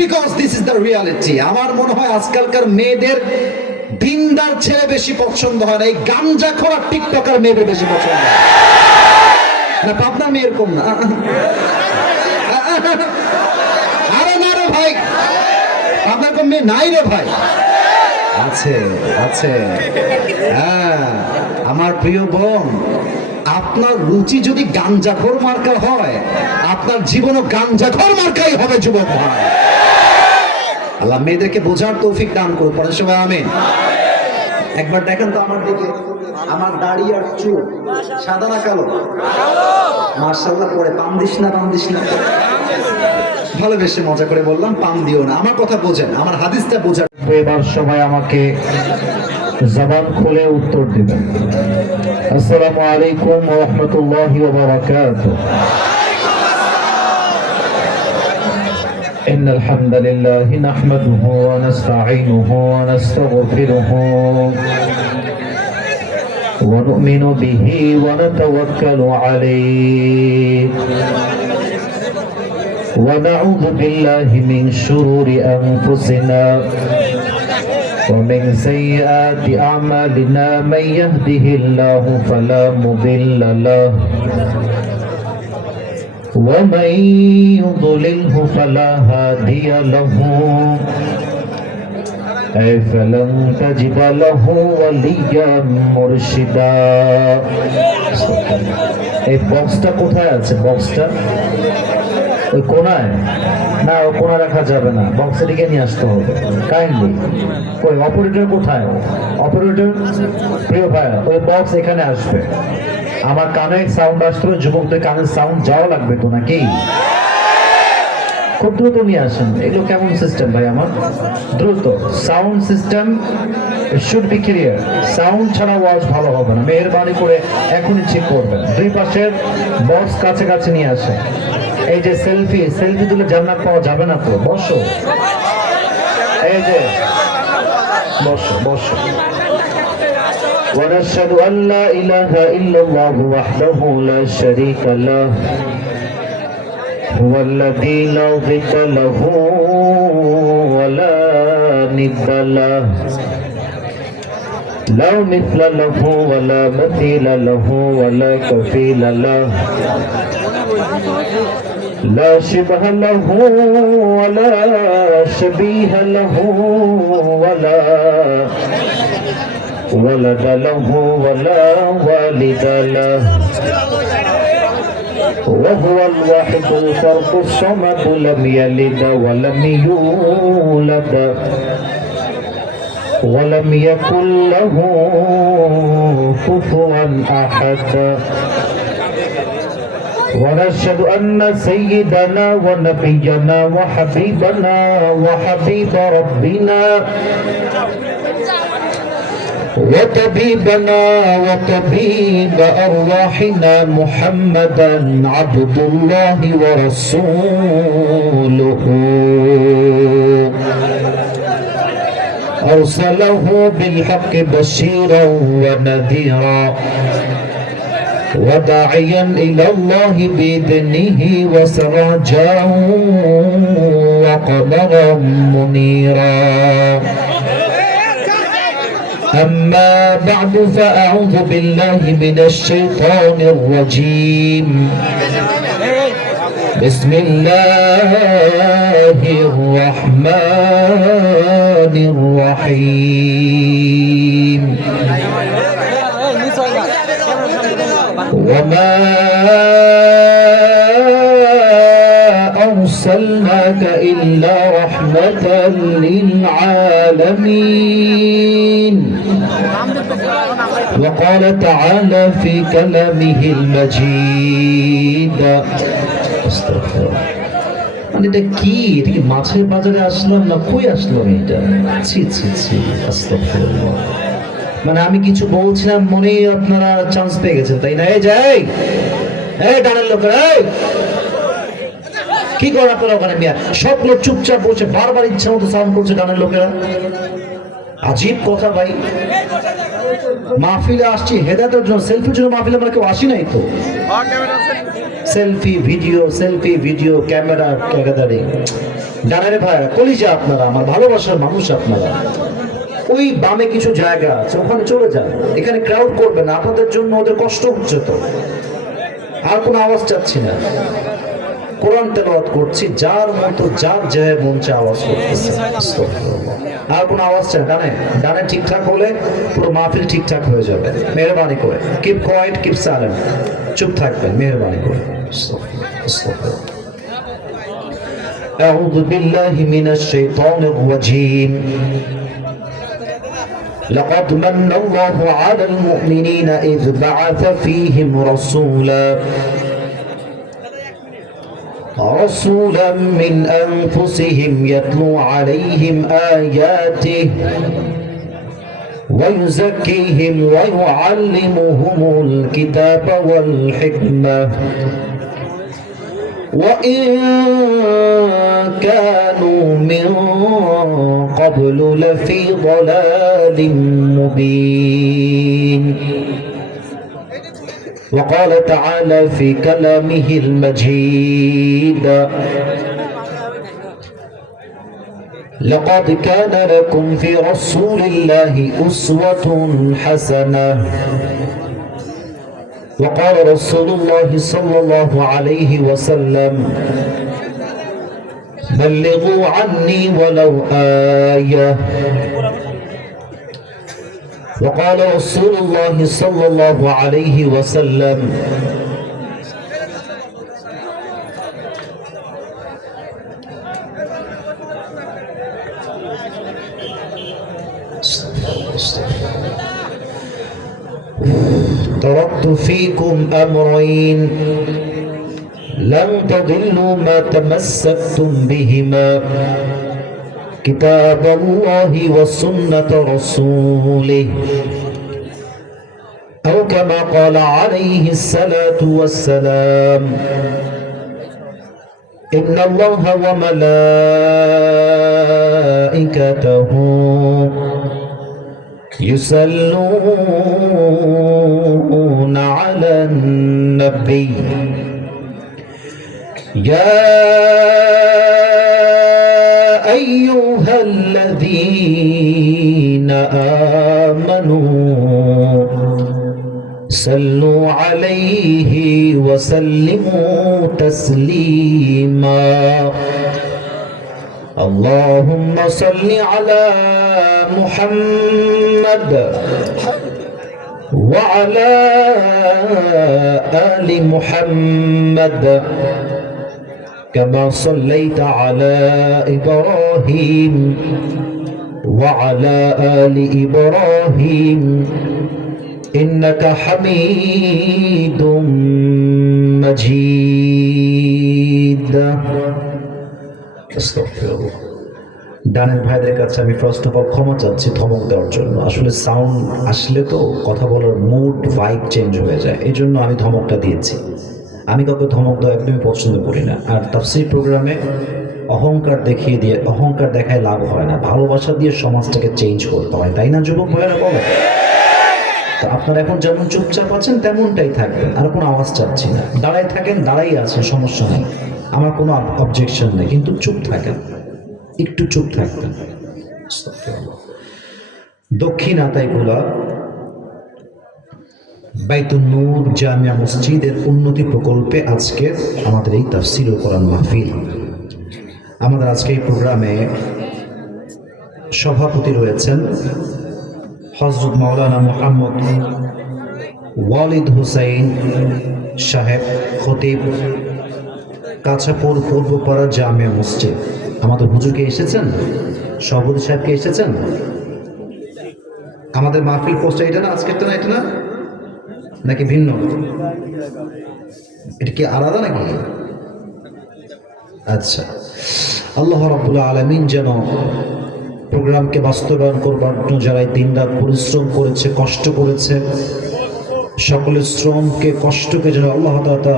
because this is the reality. আমার মনে হয় আজকালকার মেয়েদের দিনদার ছেলে বেশি পছন্দ হয় না, এই গাঞ্জাখোর আর টিকটকার মেয়েদের বেশি পছন্দ হয়। না আপনার মেয়ের কম না? আরে না রে ভাই, আপনার কোন মেয়ে নাই রে ভাই? আছে আছে। হ্যাঁ আমার প্রিয় বোন, আপনার রুচি যদি গাঞ্জাখোর মার্কা হয়, আপনার জীবনও গাঞ্জাখোর মার্কাই হবে যুবক ভাই। আল্লাহ মেয়েদেরকে বোঝার তৌফিক দান করুন, পরে সবাই আমিন। একবার দেখেন তো আমার দিকে, আমার দাড়ি আর চুল সাদা না কালো? মাশাআল্লাহ। পরে পাম দিস না, পাম দিস না। ভালোবেসে মজা করে বললাম, পাম দিও না। আমার কথা বোঝেন, আমার হাদিসটা বোঝার। এবার সবাই আমাকে জবান খুলে উত্তর দিবেন। আসসালামু আলাইকুম ওয়া রাহমাতুল্লাহি ওয়া বারাকাতুহু। إن الحمد لله نحمده ونستعينه ونستغفره ونؤمن به ونتوكل عليه ونعوذ بالله من شرور أنفسنا ومن سيئات أعمالنا من يهده الله فلا مضل له ومن يضلله فلا هادي له فلن تجد له وليا مرشدا। এই বক্সটা কোথায় আছে? বক্সটা ওই কোনায় না, ও কোনা রাখা যাবে না, বক্সের দিকে নিয়ে আসতে হবে কাইন্ডলি। ওই অপারেটর কোথায়? অপারেটর প্রিয় ভাই, ওই বক্স এখানে আসবে। আমার কানে সাউন্ড আসতে হবে, যুবকদের কানে সাউন্ড যাওয়া লাগবে তো নাকি? খুব দ্রুত নিয়ে আসেন। এগুলো কেমন সিস্টেম ভাই আমার? দ্রুত sound system should be clear. Sound ছাড়া ওয়াজ ভালো হবে না, মেহেরবানি করে এখনই চেক করবেন। দুই পাশের বক্স কাছে কাছে নিয়ে আসেন। এই যে সেলফি তুলে জান্নাত পাওয়া যাবে না তো? বসো, এই যে বসো বসো। ونشهد أن لا إله إلا الله وحده لا شريك له هو الذي لا ضد له ولا ند له لا مثل له ولا مثيل له ولا كفيل له لا شبه له ولا شبيه له ولا ولد له ولا والد له وهو الواحد الفرد الصمد لم يلد ولم يولد ولم يكن له كفوا أحد ونشهد أن سيدنا ونبينا وحبيبنا وحبيب ربنا وطبيبنا وطبيب أرواحنا محمدا عبد الله ورسوله أرسله بالحق بشيرا ونذيرا وداعيا إلى الله بإذنه وسراجا وقمرا منيرا أما بعد فأعوذ بالله من الشيطان الرجيم بسم الله الرحمن الرحيم وما أرسلناك إلا رحمة للعالمين وقال تعالى في كلامه المجيد استغفر الله মানে এটা কি? এটা কি মাছের বাজারে আসলাম না কই আসলাম? এটা ছি ছি ছি আস্তাগফিরুল্লাহ। মানে আমি কিছু বলছিলাম মনেই আপনারা চান্স পেয়ে গেছেন, তাই না? এই যাই এই ডানের লোকেরা, কি করেন আপনারা ওখানে? মিয়া সব লোক চুপচাপ বসে বারবার ইচ্ছা মতো সাউন্ড করছে ডানের লোকেরা। আজীব কথা ভাই। মাহফিলে আসছি হেদায়েতের জন্য, সেলফির জন্য মাহফিলে আমরা কেউ আসি নাই তো। সেলফি ভিডিও ক্যামেরা গ্যাদারিং ডানের ভাই কলিজা আপনারা, আমার ভালোবাসার মানুষ আপনারা, ওই বামে কিছু জায়গা আছে ওখানে চলে যান, এখানে ক্রাউড করবে না, আপনাদের জন্য ওদের কষ্ট হচ্ছে তো। আর কোনো আওয়াজ চাচ্ছি না, কোরআন তেলাওয়াত করছি, যার মতো যার জায়গায় মন চায় আওয়াজ করতেছে। আর কোনো আওয়াজ চায় ডানে, ডানে ঠিকঠাক হলে পুরো মাহফিল ঠিকঠাক হয়ে যাবে। মেহরবানি করে কিপ কোয়াইট, কিপ সাইলেন্ট, চুপ থাকবেন মেহরবানি করে। أعوذ بالله من الشيطان الرجيم لقد من الله على المؤمنين إذ بعث فيهم رسولا من أنفسهم يتلو عليهم آياته ويزكيهم ويعلمهم الكتاب والحكمة وإن كانوا من قبل لفي ضلال مبين. وقال تعالى في كلامه المجيد لقد كان لكم في رسول الله أسوة حسنة. وقال رسول الله صلى الله عليه وسلم بلغوا عني ولو آية. وقال رسول الله صلى الله عليه وسلم تركت فيكم أمرين لن تضلوا ما تمسكتم بهما كتاب الله وسنة رسوله أو كما قال عليه الصلاة والسلام إن الله وملائكته يصلون على النبي يا أيها الذين آمنوا صلوا عليه وسلموا تسليما. اللهم صل على محمد وعلى آل محمد كما صليت على إبراهيم وعلى آل إبراهيم إنك حميد مجيد. أستغفر الله. ডানের ভাইদের কাছে আমি ফার্স্ট অফ অল ক্ষমা চাচ্ছি ধমক দেওয়ার জন্য। আসলে সাউন্ড আসলে তো কথা বলার মুড ভাইব চেঞ্জ হয়ে যায়, এই জন্য আমি ধমকটা দিয়েছি। আমি কাউকে ধমক দেওয়া একদমই পছন্দ করি না। আর তাফসীর প্রোগ্রামে অহংকার দেখায় লাভ হয় না, ভালোবাসা দিয়ে সমাজটাকে চেঞ্জ করতে হয়, তাই না যুবক ভাইয়েরা বলো? তো আপনারা এখন যেমন চুপচাপ আছেন তেমনটাই থাকবেন, আর কোনো আওয়াজ চাচ্ছি না। দাঁড়াই থাকেন, দাঁড়াই আছেন, সমস্যা নেই, আমার কোনো অবজেকশন নেই, কিন্তু চুপ থাকেন, একটু চুপ থাকতেন। দক্ষিণ আতাইকুলা বাইতুন নূর জামিয়া মসজিদের উন্নতি প্রকল্পে আজকে আমাদের এই তাফসীরুল কোরআন মাহফিল। আমাদের আজকে এই প্রোগ্রামে সভাপতি রয়েছেন হযরত মাওলানা মুহাম্মদ ওয়ালিদ হুসাইন সাহেব, খতিব, কাছাপুর পূর্বপাড়া জামিয়া মসজিদ। আমাদের হুজুরকে এসেছেন, সভাপতি সাহেবকে এসেছেন। আমাদের মাহফিল পোস্টটা এটা না, আজকেরটা না, এটা না নাকি ভিন্ন? এটা কি আলাদা নাকি? আচ্ছা, আল্লাহ রাব্বুল আলামিন যেন প্রোগ্রামকে বাস্তবায়ন করবার জন্য যারা দিনরাত পরিশ্রম করেছে, কষ্ট করেছে, সকলের শ্রমকে, কষ্টকে যেন আল্লাহ তাআলা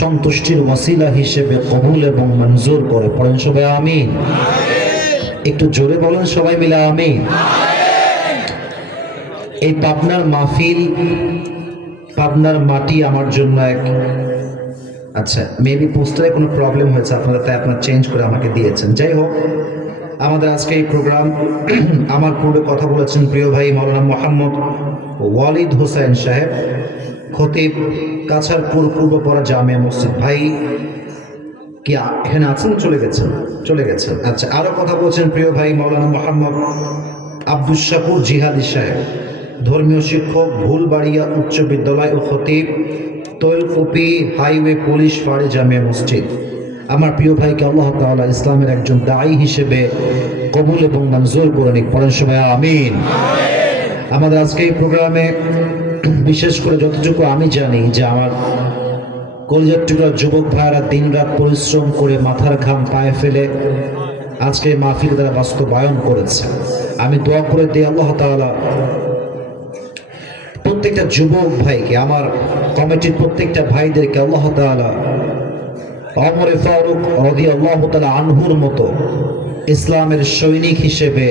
সন্তুষ্টির ওয়াসিলা হিসেবে কবুল এবং মঞ্জুর করে। পড়েন সবাই আমিন। একটু জোরে বলেন সবাই মিলে আমিন। এই পাবনার মাহফিল, পাবনার মাটি আমার জন্য এক আচ্ছা, মেবি পোস্টারে কোনো প্রবলেম হয়েছে আপনারা, তাই আপনারা চেঞ্জ করে আমাকে দিয়েছেন। যাই হোক, আমাদের আজকে এই প্রোগ্রাম আমার পূর্বে কথা বলেছেন প্রিয় ভাই মাওলানা মোহাম্মদ ওয়ালিদ হোসেন সাহেব, খতিব, কাছারপুর পূর্বপাড়া জামিয়া মসজিদ। ভাই কি এখানে আছেন? চলে গেছেন? চলে গেছেন। আচ্ছা, আরও কথা বলছেন প্রিয় ভাই মাওলানা মোহাম্মদ আব্দুস শাকুর জিহাদি সাহেব, ধর্মীয় শিক্ষক, ভুলবাড়িয়া উচ্চ বিদ্যালয় ও খতিব, তৈলকুপি হাইওয়ে পুলিশ ফাঁড়ি জামিয়া মসজিদ। আমার প্রিয় ভাইকে আল্লাহ তাআলা ইসলামের একজন দায়ী হিসেবে কবুল এবং মঞ্জুর করে নিক। পড়েন সবাই আমিন। আমাদের আজকে এই প্রোগ্রামে বিশেষ করে যতটুকু আমি জানি যে আমার কলিজার টুকরা যুবক ভাইয়েরা দিনরাত পরিশ্রম করে মাথার ঘাম পায়ে ফেলে আজকে মাহফিল দ্বারা বাস্তবায়ন করেছে। আমি দোয়া করে দিই আল্লাহ তাআলা প্রত্যেকটা যুবক ভাইকে, আমার কমিটির প্রত্যেকটা ভাইদেরকে আল্লাহ তাআলা ওমর ফারুক রাদিয়াল্লাহু তাআলা আনহুর মতো ইসলামের সৈনিক হিসেবে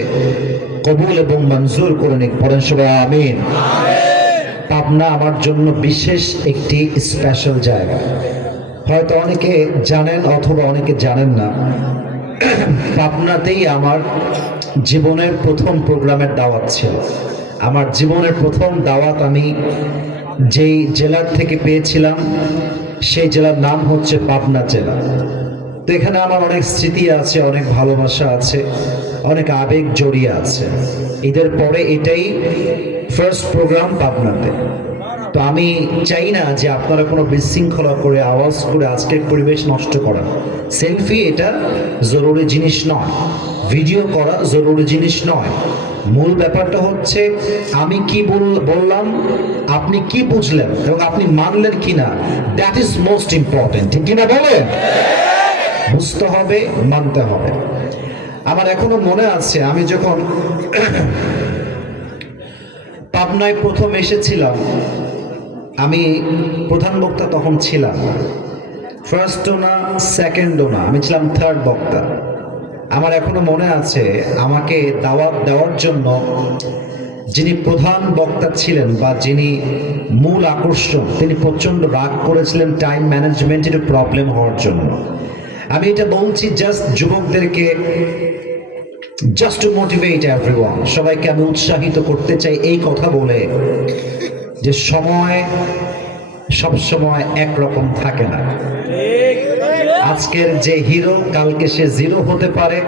কবুল এবং মঞ্জুর করে নিক। পড়েন সবাই আমিন। পাবনা আমার জন্য বিশেষ একটি স্পেশাল জায়গা। হয়তো অনেকে জানেন অথবা অনেকে জানেন না, পাবনাতেই আমার জীবনের প্রথম প্রোগ্রামের দাওয়াত ছিল। আমার জীবনের প্রথম দাওয়াত আমি যেই জেলার থেকে পেয়েছিলাম সেই জেলার নাম হচ্ছে পাবনা জেলা। তো এখানে আমার অনেক স্মৃতি আছে, অনেক ভালোবাসা আছে, অনেক আবেগ জড়িয়ে আছে। ঈদের পরে এটাই ফার্স্ট প্রোগ্রাম পাবনাতে। তো আমি চাই না যে আপনারা কোনো বিশৃঙ্খলা করে আওয়াজ করে আজকের পরিবেশ নষ্ট করা। সেলফি এটা জরুরি জিনিস নয়, ভিডিও করা জরুরি জিনিস নয়। মূল ব্যাপারটা হচ্ছে আমি কি বললাম, আপনি কি বুঝলেন এবং আপনি মানলেন কিনা, দ্যাট ইজ মোস্ট ইম্পর্টেন্ট। ঠিক কিনা বলেন? বুঝতে হবে, মানতে হবে। আমার এখনো মনে আছে আমি যখন পাবনায় প্রথম এসেছিলাম, আমি প্রধান বক্তা তখন ছিলাম, ফার্স্টও না সেকেন্ডও না, আমি ছিলাম থার্ড বক্তা। আমার এখনো মনে আছে আমাকে দাওয়াত দেওয়ার জন্য যিনি প্রধান বক্তা ছিলেন বা যিনি মূল আকর্ষণ, তিনি প্রচণ্ড রাগ করেছিলেন টাইম ম্যানেজমেন্টের প্রবলেম হওয়ার জন্য। আমি এটা বলছি জাস্ট যুবকদেরকে, জাস্ট টু মোটিভেট এভরিওয়ান, সবাইকে আমি উৎসাহিত করতে চাই এই কথা বলে যে সময় সবসময় একরকম থাকে না। আজকের যে হিরো কালকে সে জিরো হতে পারে,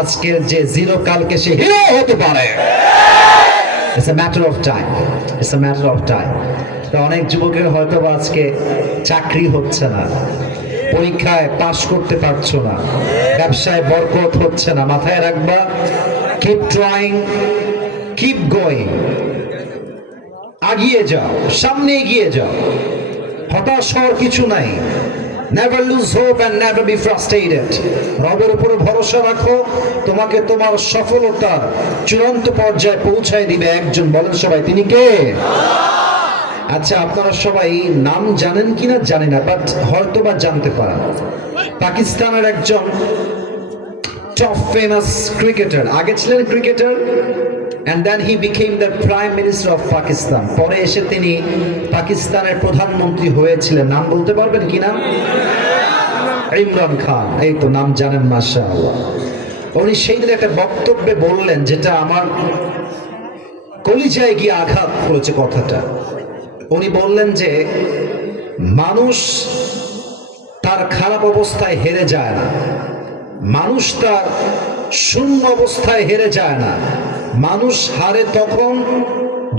আজকের যে জিরো কালকে সে হিরো হতে পারে। It's a matter of time, it's a matter of time. তো অনেক যুবকের হয়তো আজকে চাকরি হচ্ছে না, পরীক্ষায় পাশ করতে পারছো না, ব্যবসায় বরকত হচ্ছে না। মাথায় রাখবা, কিপ ট্রাইং, কিপ গোয়িং, আগিয়ে যাও, সামনে এগিয়ে যাও, হতাশ হওয়ার কিছু নাই। Never lose hope and never be frustrated. রবের উপরে ভরসা রাখো, তোমাকে তোমার সফলতার চূড়ান্ত পর্যায়ে পৌঁছায় দিবে একজন। বলেন সবাই, তিনি কে? আচ্ছা, আপনারা সবাই নাম জানেন কিনা জানি না, বাট হয়তো বা জানতে পারেন। পাকিস্তানের একজন টপ ফেমাস ক্রিকেটার, আগে ছিলেন cricketer, and then he became the prime minister of Pakistan. পরে এসে তিনি পাকিস্তানের প্রধানমন্ত্রী হয়েছিলেন। নাম বলতে পারবেন কি নাম? ইমরান খান। এই তো নাম জানেন, মাশাআল্লাহ। উনি সেই দিন একটা বক্তব্যে বললেন যেটা আমার কলিজায় গিয়ে আঘাত করেছে কথাটা। উনি বললেন যে মানুষ তার খারাপ অবস্থায় হেরে যায় না, মানুষ তার শূন্য অবস্থায় হেরে যায় না, মানুষ হারে তখন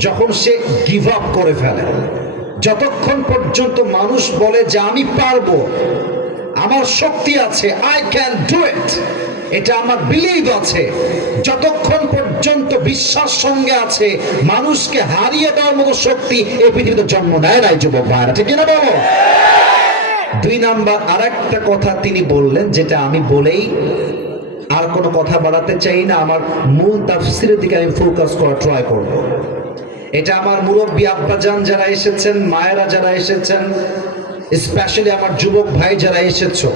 যখন সে গিভ আপ করে ফেলে। যতক্ষণ পর্যন্ত মানুষ বলে যে আমি পারবো, আমার শক্তি আছে, আই ক্যান ডু ইট, এটা আমার বিলিভ আছে, যতক্ষণ পর্যন্ত বিশ্বাস সঙ্গে আছে, মানুষকে হারিয়ে দেওয়ার মতো শক্তি এই পৃথিবীতে জন্ম নেয় নাই যুবক ভাইরা। ঠিক না বলো? দুই নাম্বার আরেকটা কথা তিনি বললেন, যেটা আমি বলেই আর কোনো কথা বাড়াতে চাই না, আমার মূল তাফসিরের দিকে আমি ফোকাস করা ট্রাই করব। এটা আমার মুরব্বী আব্বাজান যারা এসেছেন, মায়েরা যারা এসেছেন, স্পেশালি আমার যুবক ভাই যারা এসেছো,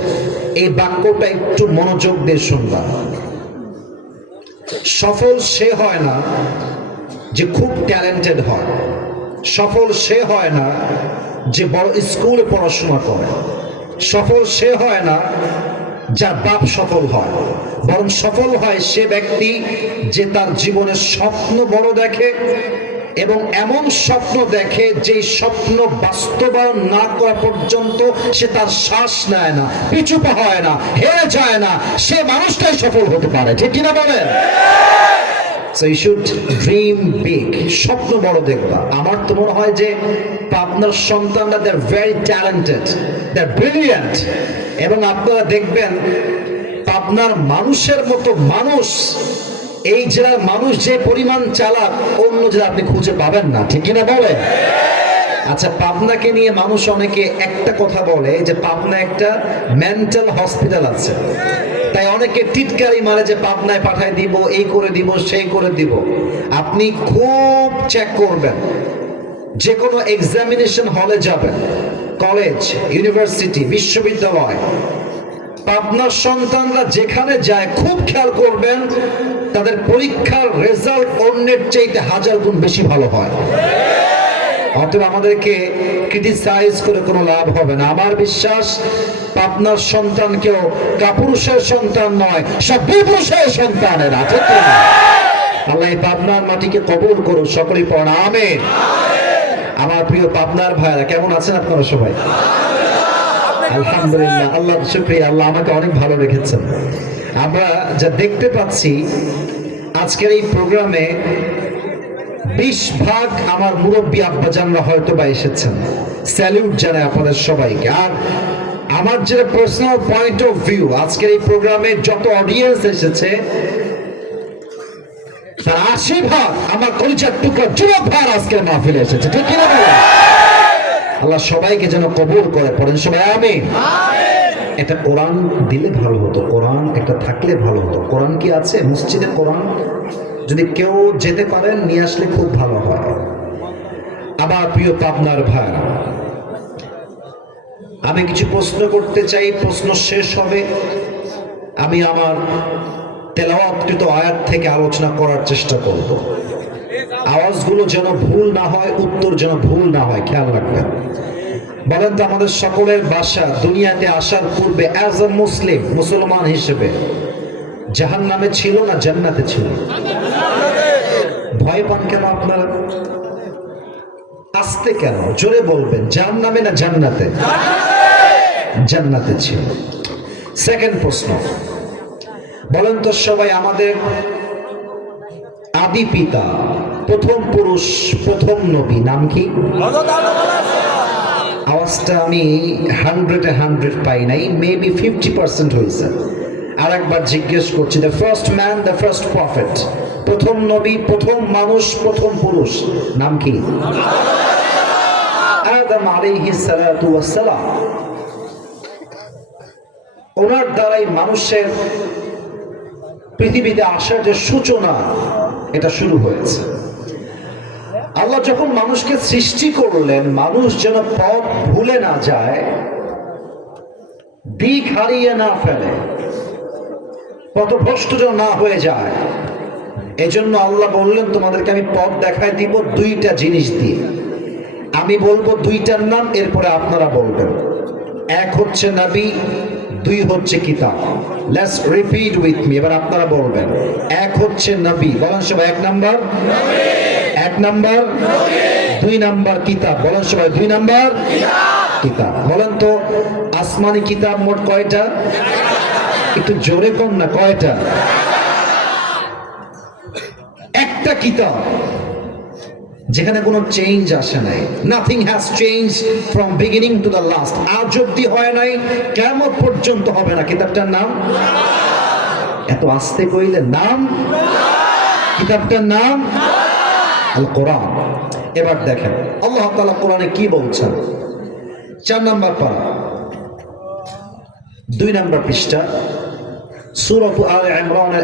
এই বাক্যটা একটু মনোযোগ দিয়ে শুনবা। সফল সে হয় না যে খুব ট্যালেন্টেড হয়, সফল সে হয় না যে বড় স্কুলে পড়াশোনা করে, সফল সে হয় না যার বাপ সফল হয়, বরং সফল হয় সে ব্যক্তি যে তার জীবনের স্বপ্ন বড় দেখে এবং এমন স্বপ্ন দেখে যে স্বপ্ন বাস্তবায়ন না করা পর্যন্ত সে তার শ্বাস নেয় না, পিছু পা হয় না, হেরে যায় না, সে মানুষটাই সফল হতে পারে। ঠিক কিনা বলেন? So you should dream big. স্বপ্ন বড় দেখবা। আমার তো মনে হয় যে আপনার সন্তানরা they're very talented, they're brilliant, এবং আপনারা দেখবেন আপনার মানুষের মতো মানুষ এই জেলার মানুষ যে পরিমাণ চালাক অন্য জেলা আপনি খুঁজে পাবেন না। ঠিক কিনা বলে? আচ্ছা, পাবনাকে নিয়ে মানুষ অনেকে একটা কথা বলে যে পাবনা একটা মেন্টাল হসপিটাল আছে, তাই অনেকে টিটকারি মারে যে পাবনায় পাঠায় দিব, এই করে দিব, সেই করে দিব। আপনি খুব চেক করবেন, যে কোনো এক্সামিনেশন হলে যাবেন, কলেজ, ইউনিভার্সিটি, বিশ্ববিদ্যালয়, পাবনার সন্তানরা যেখানে যায় খুব খেয়াল করবেন তাদের পরীক্ষার রেজাল্ট অন্যের চাইতে 1000 গুণ বেশি ভালো হয়। অতএব আমাদেরকে ক্রিটিসাইজ করে কোনো লাভ হবে না। আমার বিশ্বাস পাবনার সন্তান কেউ কাপুরুষের সন্তান নয়, সব বিপুরুষের সন্তানেরা। ঠিক না? আল্লাহ এই পাবনার মাটিকে কবুল করুন, সকলেই পড়েন আমিন। আমার প্রিয় পাবনার ভাইরা, কেমন আছেন আপনারা সবাই? আলহামদুলিল্লাহ, আল্লাহর শুকরিয়া, আল্লাহ আমাকে অনেক ভালো রেখেছেন। আমরা যা দেখতে পাচ্ছি আজকের এই প্রোগ্রামে 20 ভাগ আমার মুরব্বী আব্বাজানরা হয়তো বা এসেছেন। স্যালিউট জানাই আপনাদের সবাইকে। আর আমার যে পার্সোনাল পয়েন্ট অফ ভিউ, আজকের এই প্রোগ্রামে যত অডিয়েন্স এসেছে তার 80 ভাগ আমার কলিজার টুকরা যুবক ভাই আজকের মাহফিলে এসেছে। ঠিক কিনা বলেন? আল্লাহ সবাইকে যেন কবুল করে, পড়েন সবাই আমিন। এটা কোরআন দিলে ভালো হতো, কোরআন একটা থাকলে ভালো হতো। কোরআন কি আছে মসজিদে? কোরআন যদি কেউ যেতে পারেন নিয়ে আসলে খুব ভালো হয়। আবার প্রিয় পাবনার ভাই, আমি কিছু প্রশ্ন করতে চাই, প্রশ্ন শেষ হবে আমি আমার তেলাওয়াতকৃত আয়াত থেকে আলোচনা করার চেষ্টা করব। আওয়াজগুলো যেন ভুল না হয়, উত্তর যেন ভুল না হয়, খেয়াল রাখবেন। বলেন তো, আমাদের সকলের বাসা দুনিয়াতে আসার পূর্বে অ্যাজ এ মুসলিম, মুসলমান হিসেবে জাহান্নামে ছিল না জান্নাতে ছিল? ভয় পান কেন আপনারা? আসতে কেন? জোরে বলবেন, জাহান্নামে না জান্নাতে? জান্নাতে ছিল। সেকেন্ড প্রশ্ন, বলেন তো সবাই, আমাদের আদি পিতা, প্রথম পুরুষ, প্রথম নবী নাম কি? আওয়াজটা আমি 100 পাই নাই, মেবি 50% হয়েছে। আর একবার জিজ্ঞেস করছি, the first man, the first prophet, প্রথম নবী, প্রথম মানুষ, প্রথম পুরুষ নাম কি? আদম আলাইহিস সালাতু ওয়াস সালাম। ওনার দ্বারাই মানুষের পৃথিবীতে আসার যে সূচনা, এটা শুরু হয়েছে। আল্লাহ যখন মানুষকে সৃষ্টি করলেন, মানুষ যেন পথ ভুলে না যায়, দিক হারিয়ে না ফেলে, পথভ্রষ্ট যেন না হয়ে যায়, এজন্য আল্লাহ বললেন তোমাদেরকে আমি পথ দেখায় দিব 2টা জিনিস দিয়ে। আমি বলবো 2টার নাম, এরপরে আপনারা বলবেন। এক হচ্ছে নবী, 2 হচ্ছে কিতাব। লেটস রিপিট উইথ মি, এবার আপনারা বলবেন। এক হচ্ছে নবী, বলেন সবাই 1 নাম্বার, 1 নাম্বার, 2 নাম্বার কিতাব, বলেন সবাই 2 নাম্বার কিতাব। বলেন তো আসমানি কিতাব মোট কয়টা? একটু জোরে কোন না, কয়টা? একটা কিতাব যেখানে কোনো চেঞ্জ আসে নাই। Nothing has change from beginning to the last. আজ অব্দি হয় নাই, কিয়ামত পর্যন্ত হবে না। কিতাবটার নাম? এত আস্তে কইলে নাম? কিতাবটার নাম আল কোরআন। এবার দেখেন আল্লাহ তাআলা কোরআনে কি বলছেন। 4 নাম্বার পারা, 2 নাম্বার পৃষ্ঠা, সূরা আলে ইমরানের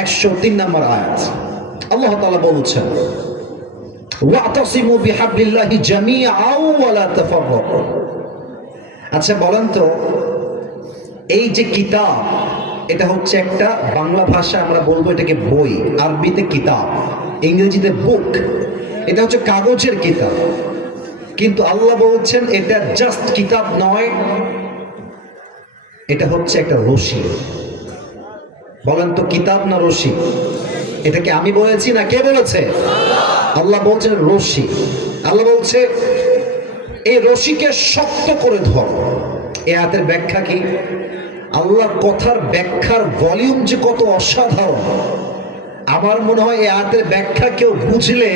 103 নাম্বার আয়াত। আল্লাহ তাআলা বলছেন, ওয়াতাসিমু বিহাবলিল্লাহি জামিআন ওয়া লা তাফাররাকু। আচ্ছা বলেন তো, এই যে কিতাব, এটা হচ্ছে একটা, বাংলা ভাষা আমরা বলবো এটাকে বই, আরবিতে কিতাব, ইংরেজিতে বুক। এটা হচ্ছে কাগজের কিতাব। কিন্তু আল্লাহ বলছেন এটা জাস্ট কিতাব নয়, এটা হচ্ছে একটা রশি। বলেন তো কিতাব না রশি? এটাকে আমি বলেছি না কে বলেছে? আল্লাহ বলছেন রশি। আল্লাহ বলছে এই রশিকে শক্ত করে ধর। এই আয়াতের ব্যাখ্যা কি? আল্লাহ কথার ব্যাখ্যার ভলিউম যে কত অসাধারণ, আমার মনে হয় এই আয়াতের ব্যাখ্যা কেউ বুঝলে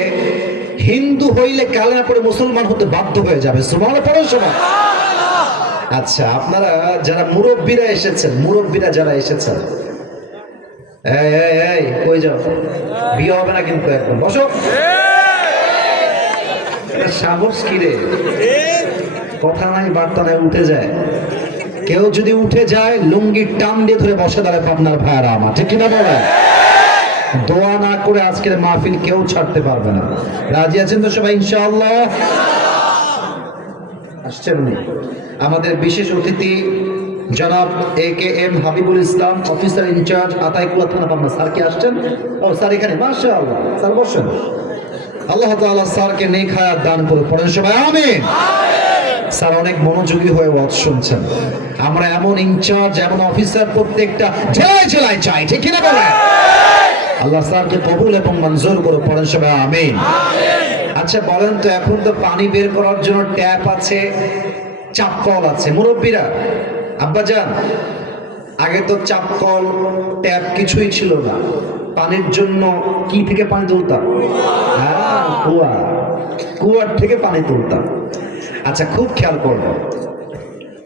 হিন্দু হইলে কালেমা পড়ে মুসলমান হতে বাধ্য হয়ে যাবে। সুবহানাল্লাহ পড়ো সবাই। আচ্ছা, আপনারা যারা মুরব্বীরা এসেছেন, মুরব্বীরা যারা এসেছেন, এই এই এই কই যাও? বিয়ে হবে না কিন্তু, একদম বসো। সাহস কি রে? কথা নাই বার্তা নাই, উঠে যায়। কেউ যদি উঠে যায় লুঙ্গির টান দিয়ে ধরে বসে দাঁড়ায় পাবনার ভাইয়ারা আমার, ঠিক কিনা বলে? দোয়া না করে আজকের মাহফিল কেউ ছাড়তে পারবে না। রাজি আছেন তো সবাই ইনশাআল্লাহ? আসছেন উনি আমাদের বিশেষ অতিথি জনাব AKM হাবিবুল ইসলাম, অফিসার ইনচার্জ আতাইকুল্লাহ থানা পাবনা। স্যার কি আসছেন? ও স্যার এখানে, মাশাআল্লাহ। স্যার বসেন। আল্লাহ তাআলা স্যারকে নেক হায়াত দান করুন, পড়েন সবাই আমিন। স্যার অনেক মনোযোগী হয়ে ওয়াজ শুনছেন। আমরা এমন ইনচার্জ, এমন অফিসার প্রত্যেকটা জেলায় জেলায় চাই, ঠিক কিনা বলেন? আল্লাহ স্যারকে কবুল এবং মঞ্জুর করে, পড়েন সবাই আমিন। আচ্ছা বলেন তো, এখন তো পানি বের করার জন্য ট্যাপ আছে, চাপ কল আছে। মুরব্বীরা, আব্বাজান, আগে তো চাপ কল ট্যাপ কিছুই ছিল না। পানির জন্য কি থেকে পানি তুলতাম? হ্যাঁ, কুয়া। কুয়ার থেকে পানি তুলতাম। আচ্ছা খুব খেয়াল করবো,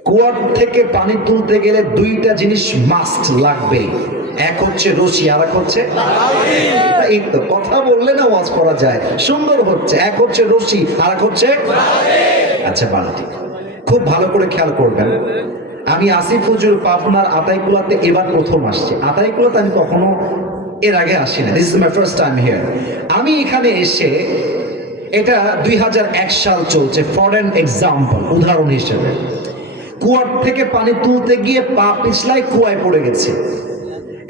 কুয়ার থেকে পানি তুলতে গেলে দুইটা জিনিস মাস্ট লাগবে। এক হচ্ছে রশি, আর এক হচ্ছে, এই তো কথা বললে না ওয়াজ করা যায়, সুন্দর হচ্ছে। এক হচ্ছে রশি, আর এক হচ্ছে আচ্ছা বালতি। খুব ভালো করে খেয়াল করবেন। আমি আসিফ হুজুর পাবনার আতাইকুলাতে এবার প্রথম আসছি। আতাইকুলাতে আমি কখনো এর আগে আসি না। This is my first time here. আমি এখানে এসে, এটা 2001 সাল চলছে, ফর অ্যান এক্সাম্পল, উদাহরণ হিসেবে, কুয়ার থেকে পানি তুলতে গিয়ে পা পিছলায় কুয়ায় পড়ে গেছে।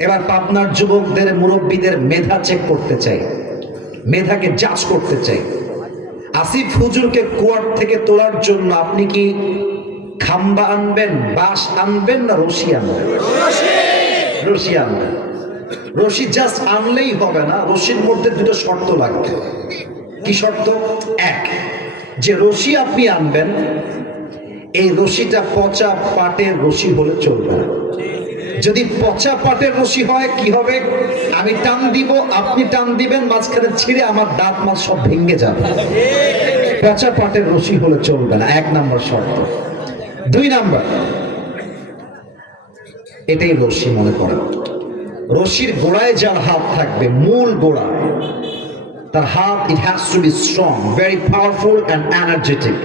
এবার পাবনার যুবকদের, মুরব্বীদের মেধা চেক করতে চাই, মেধাকে যাচ করতে চাই। আসিফ হুজুরকে কুয়ার থেকে তোলার জন্য আপনি কি খাম্বা আনবেন, বাঁশ আনবেন, না রশি আনবেন? রশি আনবেন। রশি জাস্ট আনলেই হবে না, রশির মধ্যে দুটো শর্ত লাগবে। কি শর্ত? এক, যে রশি আপনি আনবেন, এই রশিটা পচা পাটের রশি হলে চলবে না। যদি পচা পাটের রশি হয় কি হবে? আমি টান দিব, আপনি টান দিবেন, মাঝখানে ছিঁড়ে আমার দাঁত মাছ সব ভেঙে যাবে। পচা পাটের রশি হলে চলবে না, এক নাম্বার শর্ত। দুই নাম্বার, এটাই রশি মনে করেন, রশির গোড়ায় যার হাত থাকবে, মূল গোড়া, তার হাত, it has to be strong, very powerful and energetic.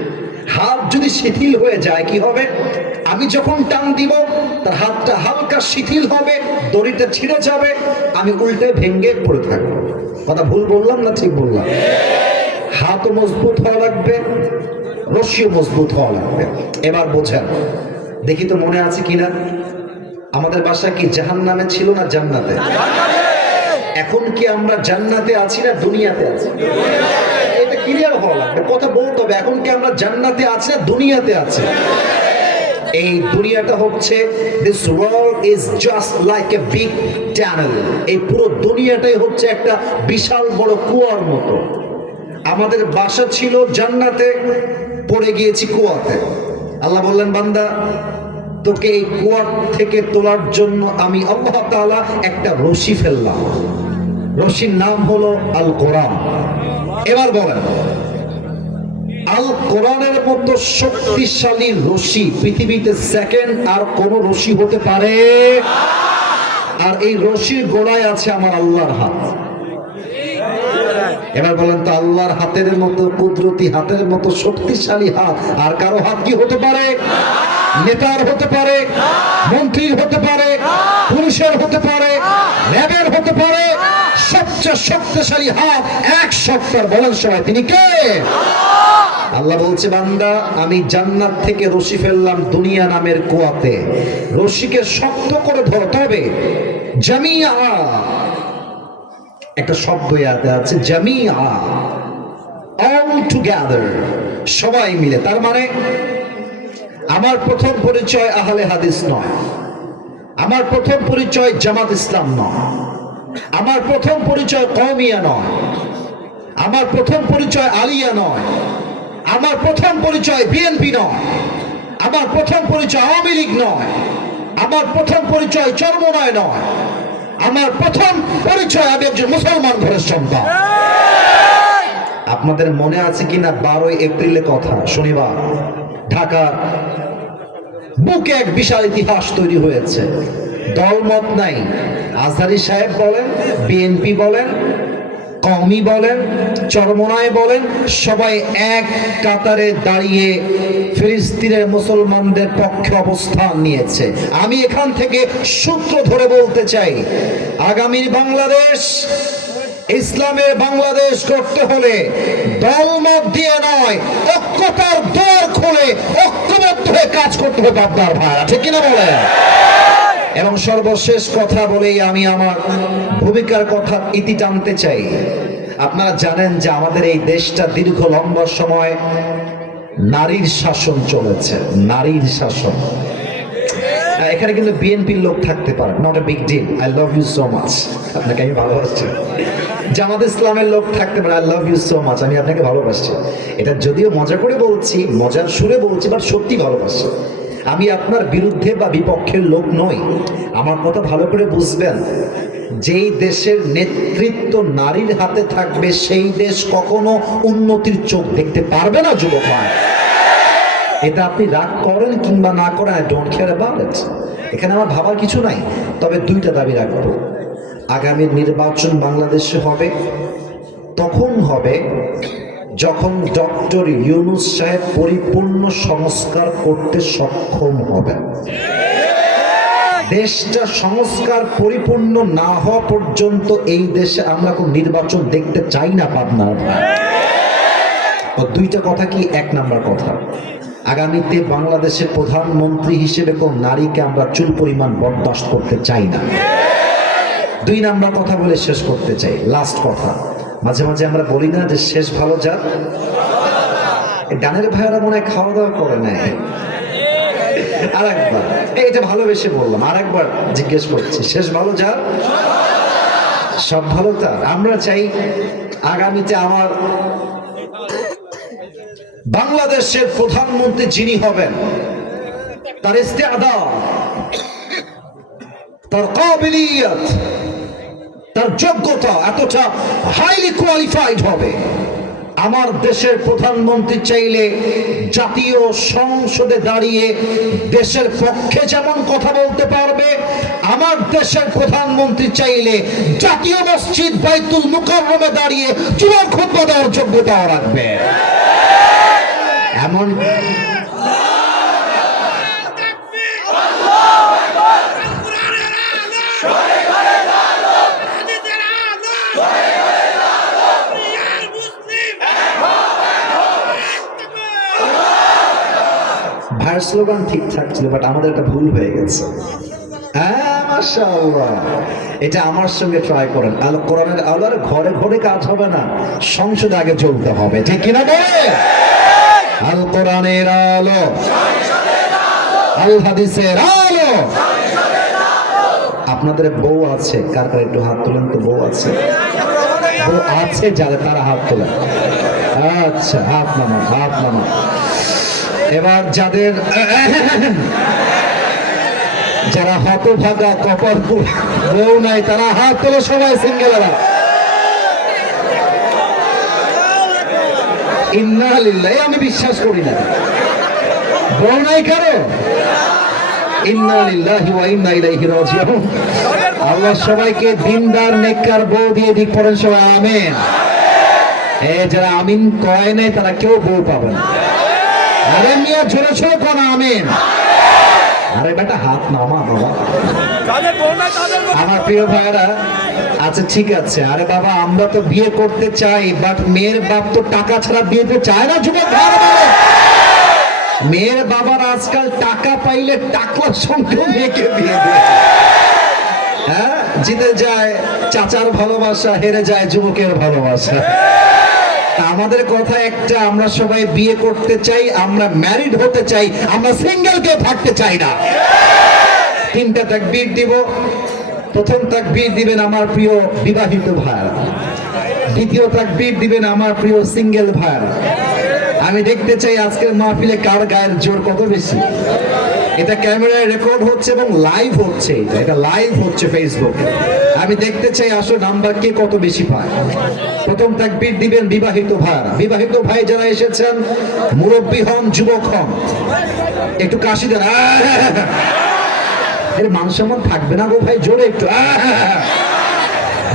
হাত যদি শিথিল হয়ে যায় কি হবে? আমি যখন টান দিব তার হাতটা হালকা শিথিল হবে, দড়িটা ছিঁড়ে যাবে, আমি উল্টে ভেঙ্গে পড়ে থাকবো। কথা ভুল বললাম না ঠিক বললাম? হাতও মজবুত হওয়া লাগবে, রশিও মজবুত হওয়া লাগবে। এবার বোঝেন, দেখি তো মনে আছে কিনা, আমাদের বাসা কি জাহান্নামে ছিল না জান্নাতে? এখন কি আমরা জান্নাতে আছি না দুনিয়াতে আছি? এটা ক্লিয়ার হওয়া লাগবে, কথা বলতে হবে। এখন কি আমরা জান্নাতে আছি না দুনিয়াতে আছি? এই দুনিয়াটা হচ্ছে, this world is just like a big tunnel. এই পুরো দুনিয়াটাই হচ্ছে একটা বিশাল বড় কুয়ার মতো। আমাদের বাসা ছিল জান্নাতে, পড়ে গিয়েছি কুয়াতে। আল্লাহ বললেন, বান্দা, তোকে এই কুয়া থেকে তোলার জন্য আমি আল্লাহ তাআলা একটা রশি ফেললাম। রশির নাম হলো আল কোরআন। এবার বলেন, আল কোরআনের মতো শক্তিশালী রশি পৃথিবীতে সেকেন্ড আর কোন রশি হতে পারে? আর এই রশির গোড়ায় আছে আমার আল্লাহর হাত। এবার বলেন তো, আল্লাহর হাতের মতো কুদরতি, হাতের মতো শক্তিশালী হাত আর কারো হাত কি হতে পারে? নেতার হতে পারে, মন্ত্রীর হতে পারে, পুলিশের হতে পারে, র্যাবের হতে পারে। সবচেয়ে শক্তিশালী হাত এক সত্তার, বলেন সবাই, তিনি কে? আল্লাহ বলছে, বান্দা, আমি জান্নাত থেকে রশি ফেললাম দুনিয়া নামের কুয়াতে। রশিকে শক্ত করে ধরতে হবে। জামিয়া, একটা শব্দ ইয়াতে আছে, জামিয়া। অল টুগেদার, সবাই মিলে। তার মানে আমার প্রথম পরিচয় আহলে হাদিস নয়, আমার প্রথম পরিচয় জামাত ইসলাম নয়, আমার প্রথম পরিচয় কওমিয়া নয়, আমার প্রথম পরিচয় আলিয়া নয়, আমার প্রথম পরিচয় বিএনপি নয়, আমার প্রথম পরিচয় আওয়ামী লীগ নয়, আমার প্রথম পরিচয় চরমনায় নয়, আমার প্রথম পরিচয় আমি একজন মুসলমান ঘরের সন্তান। আপনাদের মনে আছে কিনা 12 এপ্রিলের কথা, শনিবার ঢাকার বুকে এক বিশাল ইতিহাস তৈরি হয়েছে। দলমত নাই, আজহারী সাহেব বলেন, বিএনপি বলেন, কওমি বলেন, চরমনায় বলেন, সবাই এক কাতারে দাঁড়িয়ে ফিলিস্তিনের মুসলমানদের পক্ষে অবস্থান নিয়েছে। আমি এখান থেকে সূত্র ধরে বলতে চাই, আগামীর বাংলাদেশ, ইসলামের বাংলাদেশ করতে হলে দলমত দিয়ে নয়, ঐক্যতার দ্বার খুলে ঐক্যবদ্ধ হয়ে কাজ করতে হবে আপনার ভাইরা, ঠিক কিনা বলেন? এবং সর্বশেষ কথা বলেই আমি আমার ভূমিকার কথা ইতি টানতে চাই। আপনারা জানেন যে আমাদের এই দেশটা দীর্ঘ লম্বা সময় নারীর শাসন চলেছে, নারীর শাসন। এখানে কিন্তু বিএনপির লোক থাকতে পারে, not a big deal, I love you so much, আপনাকে আমি ভালোবাসি। জামাত ইসলামের লোক থাকতে পারে, I love you so much, আমি আপনাকে ভালোবাসি। এটা যদিও মজা করে বলছি, মজার সুরে বলছি, বাট সত্যি ভালোবাসি। আমি আপনার বিরুদ্ধে বা বিপক্ষের লোক নই। আমার কথা ভালো করে বুঝবেন, যেই দেশের নেতৃত্ব নারীর হাতে থাকবে সেই দেশ কখনো উন্নতির চোখ দেখতে পারবে না যুবক ভাই। এটা আপনি রাগ করেন কিংবা না করেন, I don't care about it. এখানে আমার ভাবার কিছু নাই। তবে দুইটা দাবি রাখবো, আগামী নির্বাচন বাংলাদেশে হবে, তখন হবে যখন ডক্টর ইউনূস সাহেব পরিপূর্ণ সংস্কার করতে সক্ষম হবে। দেশটা সংস্কার পরিপূর্ণ না হওয়া পর্যন্ত এই দেশে আমরা কোন নির্বাচন দেখতে চাই না পাবনার ভাই। দুইটা কথা কি? এক নাম্বার কথা, আগামীতে বাংলাদেশের প্রধানমন্ত্রী হিসেবে কোন নারীকে আমরা চুল পরিমাণ বরদাস্ত করতে চাই না। দুই নাম্বার কথা বলে শেষ করতে চাই, লাস্ট কথা। মাঝে মাঝে আমরা বলি না যে শেষ ভালো যার, ডানের ভাইয়েরা মনে হয় খাওয়া দাওয়া করে নাই। আর একবার এটা ভালোবেসে বললাম, আর একবার জিজ্ঞেস করছি, শেষ ভালো যার, সব ভালো তার। আমরা চাই আগামীতে আমার বাংলাদেশের প্রধানমন্ত্রী যিনি হবেন, তার ইস্তেআদাদ, তার কাবিলিয়ত, তার যোগ্যতা এতটা হাইলি কোয়ালিফাইড হবে। আমার দেশের প্রধানমন্ত্রী চাইলে জাতীয় সংসদে দাঁড়িয়ে দেশের পক্ষে যেমন কথা বলতে পারবে, আমার দেশের প্রধানমন্ত্রী চাইলে জাতীয় মসজিদ বাইতুল মুকাররমে দাঁড়িয়ে জুমার খুতবা দেওয়ার যোগ্যতাও রাখবে। এমন ভাইয়ের স্লোগান ঠিকঠাক ছিল, বাট আমাদের একটা ভুল হয়ে গেছে। হ্যাঁ মাশাআল্লাহ, এটা আমার সঙ্গে ট্রাই করেন। আল কোরআনের আলোর ঘরে ঘরে কাজ হবে না, সংসদে আগে চলতে হবে, ঠিক কিনা বলে? আল কোরআনের আলো, আল হাদিসের আলো। আপনাদের বউ আছে কার কার, একটু হাত তোলেন তো। বউ আছে, বউ আছে যারা, তারা হাত তোলেন। আচ্ছা, হাত নামান, হাত নামান। এবার যাদের যারা হতভাগা কপাল বউ নাই, তারা হাত তোলো সবাই, সিঙ্গেলরা। ইন্না লিল্লাহি, আমি বিশ্বাস করি না। বউ নাই কারো? ইন্না লিল্লাহি ওয়া ইন্না ইলাইহি রাজিউন। আল্লাহ সবাইকে দিনদার নেককার বউ দিয়ে দিক, পড়েন সবাই আমিন। যারা আমিন কয় নাই তারা কেউ বউ পাবে না। আরে মিয়া জোরে জোরে কোন আমিন। আরে বেটা হাত নামা বাবা। আমার প্রিয় ভাইরা, আচ্ছা ঠিক আছে। আরে বাবা, আমরা তো বিয়ে করতে চাই, বাট মেয়ের বাপ তো টাকা ছাড়া বিয়েতে চায় না। যুবক ভাইরা, মেয়ের বাবার আজকাল টাকা পাইলে টাকার সঙ্গে মেয়েকে বিয়ে দেয়। হ্যাঁ, জিতে যায় চাচার ভালোবাসা, হেরে যায় যুবকের ভালোবাসা। আমাদের কথা একটা, আমরা সবাই বিয়ে করতে চাই, আমরা ম্যারিড হতে চাই, আমরা সিঙ্গেল কেউ থাকতে চাই না। তিনটা তাকবীর দিব। প্রথম তাকবীর দিবেন আমার প্রিয় বিবাহিত ভাইরা, দ্বিতীয় তাকবীর দিবেন আমার প্রিয় সিঙ্গেল ভাইরা। আমি দেখতে চাই আজকের মাহফিলে কার গায়ের জোর কত বেশি। এটা ক্যামেরায় রেকর্ড হচ্ছে এবং লাইভ হচ্ছে, এটা লাইভ হচ্ছে ফেসবুকে। আমি দেখতে চাই আসো নাম্বার কে কত বেশি পায়। প্রথম তাকবীর দিবেন বিবাহিত ভাইরা। বিবাহিত ভাই যারা এসেছেন, মুরব্বী হন, যুবক হন, একটু কাশি দেন। এর মান সম্মান থাকবে না গো ভাই, জোরে একটু।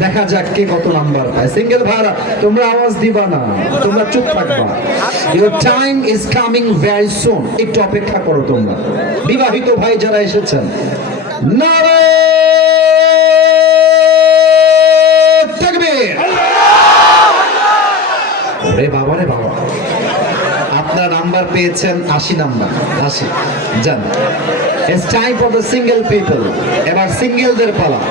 দেখা যাক কে কত নাম্বার পায়। সিঙ্গেল ভাইরা তোমরা আওয়াজ দিবা না, তোমরা চুপ থাকবা। Your time is coming very soon, একটু অপেক্ষা করো তোমরা। বিবাহিত ভাই যারা এসেছেন, নারে তাকবীর। ওরে বাবা রে বাবা, আপনারা নাম্বার পেয়েছেন 80 নাম্বার, 80 জান। It's time for the single people. এবার সিঙ্গেলদের পালা।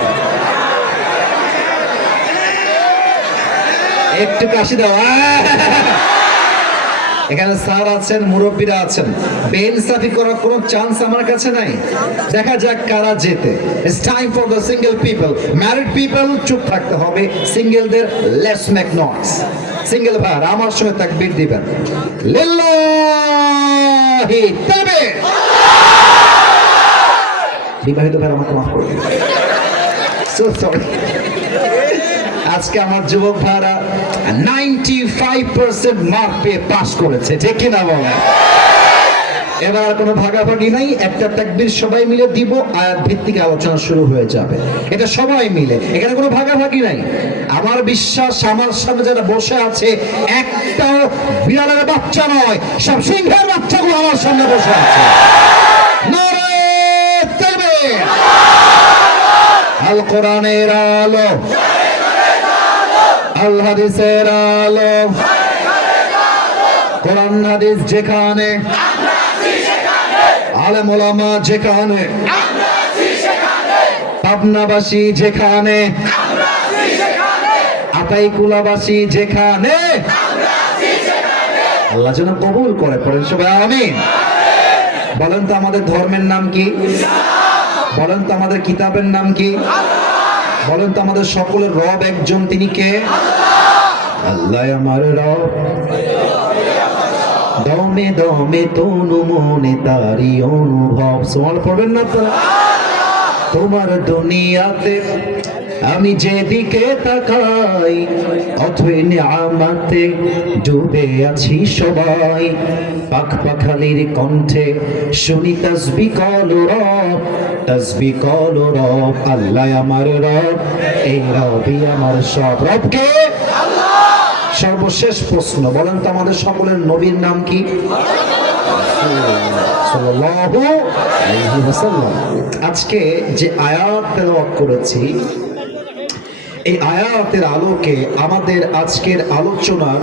একটু কাশি দাও। এখানে স্যার আছেন, মুরব্বীরা আছেন, বেইনসাফি করার কোনো চান্স আমার কাছে নাই। দেখা যাক কারা জেতে। It's time for the single people. Married people চুপ থাকতে হবে, সিঙ্গেলদের লেটস মেক নয়েজ। সিঙ্গেল ভাই আমার সঙ্গে তাকবীর দিবেন। লিল্লাহি তাকবীর। বিবাহিত ভাই আমাকে মাফ করে দিন, সো সরি। আজকে আমার যুবক ভাইরা 95% মার্ক পেয়ে পাস করেছে, ঠিক কিনা বলেন? এবার কোনো ভাগাভাগি নাই, একটা তাকবীর সবাই মিলে দিব, আয়াত ভিত্তিক আলোচনা শুরু হয়ে যাবে। এটা সবাই মিলে, এখানে কোনো ভাগাভাগি নাই। আমার বিশ্বাস আমার সামনে যারা বসে আছে একটা বিড়ালের বাচ্চা নয়, সব সিংহের বাচ্চাগুলো আমার সামনে বসে আছে। নারে তাকবীর। আল কোরআনের আলো, আল হাদিসের আলো, কোরআন হাদিস যেখানে, আলেম ওলামা যেখানে, পাবনাবাসী যেখানে, আতাইকুলাবাসী যেখানে, আল্লাহ যেন কবুল করে। পড়েন সবাই আমিন। বলেন তো আমাদের ধর্মের নাম কি? বলেন তো আমাদের কিতাবের নাম কি? বলেন তো আমাদের সকলের রব একজন, তিনি কে? আল্লাহ আমার রব। দমে দমে তনু মনে তারি অনুভব। সোয়াল পড়বেন না আপনারা? তোমার দুনিয়াতে আমি যেদিকে তাকাই, অথই নিয়ামতে ডুবে আছি সবাই। পাখ পাখালির কণ্ঠে শুনি তাসবিহ কল রব, তাসবিহ কল রব। আল্লাহ আমার রব, এই রবই আমার সব। রব কে? সর্বশেষ প্রশ্ন, বলেন তো আমাদের সকলের নবীর নাম কি? সাল্লাল্লাহু আলাইহি ওয়াসাল্লাম। আজকে যে আয়াত তেলাওয়াত করেছি, এই আয়াতের আলোকে আমাদের আজকের আলোচনার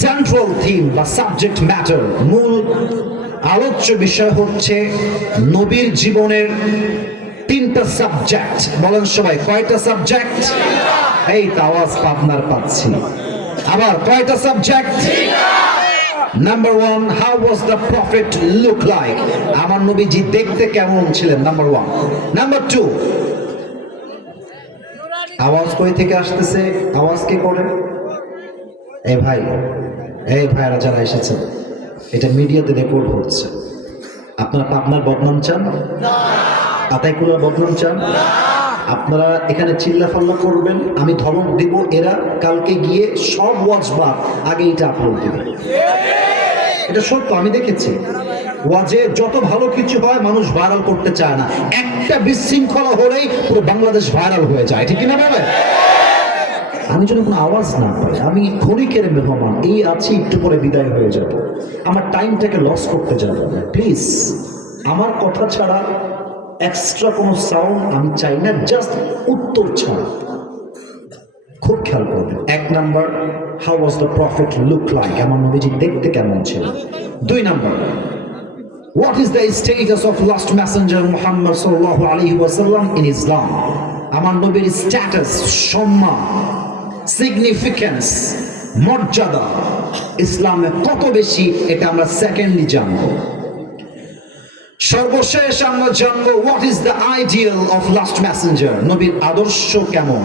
সেন্ট্রাল থিম বা সাবজেক্ট ম্যাটার, মূল আলোচ্য বিষয় হচ্ছে নবীর জীবনের তিনটা সাবজেক্ট। বলেন সবাই, কয়টা সাবজেক্ট? এই তো আওয়াজ পাবনার পাচ্ছি। আবার কয়টা subject? Number 1, how was the prophet look like? আমার নবীজি দেখতে কেমন ছিলেন? নাম্বার 1। নাম্বার 2, আওয়াজ কই থেকে আসতেছে? আওয়াজ কে করে? এই ভাইরা যারা এসেছেন, এটা মিডিয়াতে রেকর্ড হচ্ছে। আপনারা পাবনার বদনাম চান? আতাইকুলার বদনাম চান? আপনারা এখানে চিল্লাফাল্লা করবেন, আমি ধমক দিব, এরা কালকে গিয়ে সব ওয়াজবার আগে এটা আপলোড দেবে। এটা সত্য, আমি দেখেছি। ওয়াজে যত ভালো কিছু হয় মানুষ ভাইরাল করতে চায় না, একটা বিশৃঙ্খলা হলেই পুরো বাংলাদেশ ভাইরাল হয়ে যায়, ঠিক কিনা বলেন? আমি যদি কোনো আওয়াজ না পাই, আমি ক্ষণিকের মেহমান, এই আছি, একটু পরে বিদায় হয়ে যাব। আমার টাইমটাকে লস করতে যাবো না প্লিজ। আমার কথা ছাড়া এক্সট্রা কোনো সাউন্ড আমি চাই না, জাস্ট উত্তর ছাড়া। খুব খেয়াল করবেন। 1 number, how was the prophet look like? আমার নবীজি দেখতে কেমন ছিল? 2 number, what is the status of last messenger Muhammad sallallahu alaihi wasallam in Islam? আমার নবীর স্ট্যাটাস, সম্মান, সিগনিফিকেন্স মর্যাদা ইসলামে কত বেশি, এটা আমরা সেকেন্ডলি জানবো। সর্বশেষ আমরা জানবো what is the ideal of last Messenger, নবীর আদর্শ কেমন,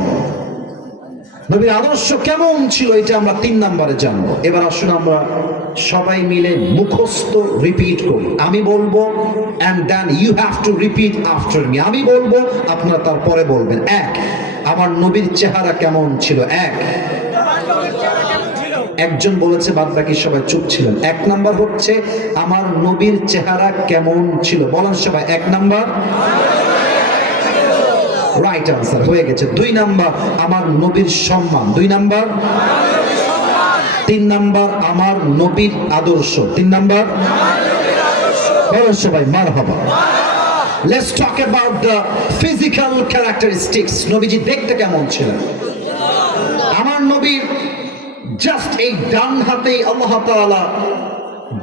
নবীর আদর্শ কেমন ছিল, এটা আমরা 3 নম্বরে জানবো। এবার আসুন আমরা সবাই মিলে মুখস্থ রিপিট করি। আমি বলবো and then you have to repeat after me। আমি বলবো, আপনারা তারপরে বলবেন। 1, আমার নবীর চেহারা কেমন ছিল। 1, একজন বলেছে, বাদ বাকি সবাই চুপ ছিলেন। 1 নাম্বার হচ্ছে আমার নবীর চেহারা কেমন ছিল, বলেন সবাই। 1 নাম্বার রাইট আনসার হয়ে গেছে। 2 নাম্বার আমার নবীর সম্মান। 2 নাম্বার। 3 নাম্বার আমার নবীর আদর্শ। 3 নাম্বার বলেন সবাই মারহাবা। Let's talk about the physical characteristics। নবীজি দেখতে কেমন ছিলেন? আমার নবীর জাস্ট এই ডান হাতেই আল্লাহ তাআলা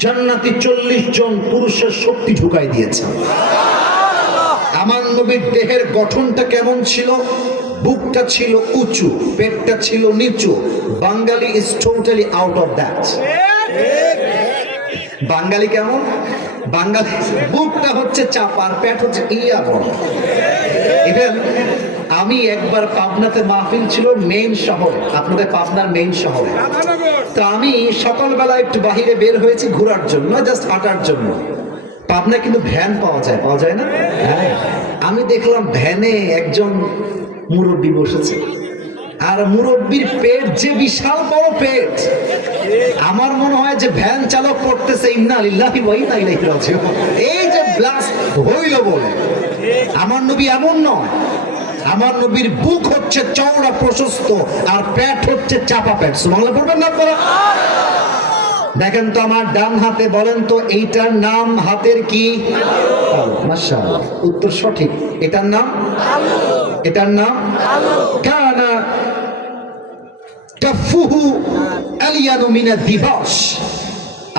জান্নাতি 40 জন পুরুষের শক্তি ঢুকাই দিয়েছেন। আমার নবীর দেহের গঠনটা কেমন ছিল? বুকটা ছিল উঁচু, পেটটা ছিল নিচু। Bangali is totally out of that. Bangali কেমন? বাঙালি বুকটা হচ্ছে চাপার, পেট হচ্ছে ইয়া বড়। ইভেন আমি একবার পাবনাতে মাহফিল ছিল মেইন শহরে, আপনাদের পাবনার মেইন শহরে। তো আমি সকালবেলা একটু বাহিরে বের হয়েছি ঘোরার জন্য, জাস্ট হাঁটার জন্য। পাবনায় কিন্তু ভ্যান পাওয়া যায় না? হ্যাঁ, আমি দেখলাম ভ্যানে একজন মুরব্বী বসেছে, আর মুরব্বীর পেট যে বিশাল বড় পেট, আমার মনে হয় যে ভ্যান চালক করতেছে ইন্না লিল্লাহি ওয়া ইন্না ইলাইহি রাজিউন। এই যে ব্লাস্ট হইল বলে, আমার নবী এমন নয়। আমার নবীর বুক হচ্ছে চওড়া প্রশস্ত, আর পেট হচ্ছে চাপা পেট। সুবহানাল্লাহ পড়বেন না আপনারা? দেখেন তো আমার ডান হাতে, বলেন তো এইটার নাম হাতের কি? মাশাআল্লাহ, উত্তর সঠিক। এটার নাম এটার নাম কানা কাফুহু আলিয়ানু মিনা দিবাস।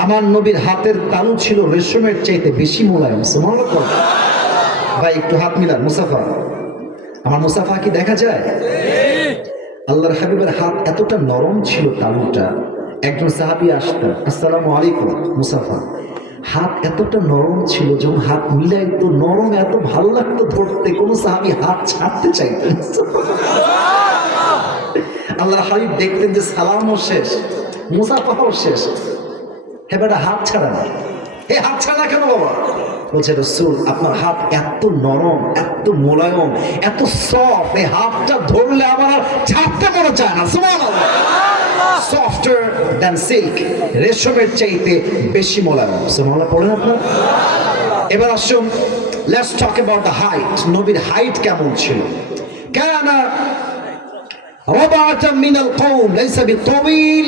আমার নবীর হাতের তালু ছিল রেশমের চাইতে বেশি মোলায়েম। সুবহানাল্লাহ। ভাই একটু হাত মিলান। মুসাফা, আমার মুসাফা কি দেখা যায়? আল্লাহর হাবিবের হাত এতটা নরম ছিল, তালুটা। একজন সাহাবী আসতেন, আসসালামু আলাইকুম মুসাফা। হাত এতটা নরম ছিল, যখন হাত মিলাইতো নরম, এত ভালো লাগতো ধরতে, কোনো সাহাবী হাত ছাড়তে চাইতেন। আল্লাহর হাবিব দেখতেন যে সালামও শেষ, মুসাফাও শেষ, এবার হাত ছাড়া না। এই হাত ছাড়া কেন বাবা? বলছে রাসূল, আপনার হাত এত নরম, এত মোলায়েম, এত সফট, এই হাতটা ধরলে আমার আর ছাড়তে মনে চায় না। সুবহানাল্লাহ। সফটার দ্যান সিল্ক, রেশমের চাইতে বেশি মোলায়েম। সুবহানাল্লাহ পড়েন আপনারা। এবার আসুন, let's talk about the height. নবীর হাইট কেমন ছিল? কানা রাবাতাম মিনাল কওম লাইসা বিতাওয়িল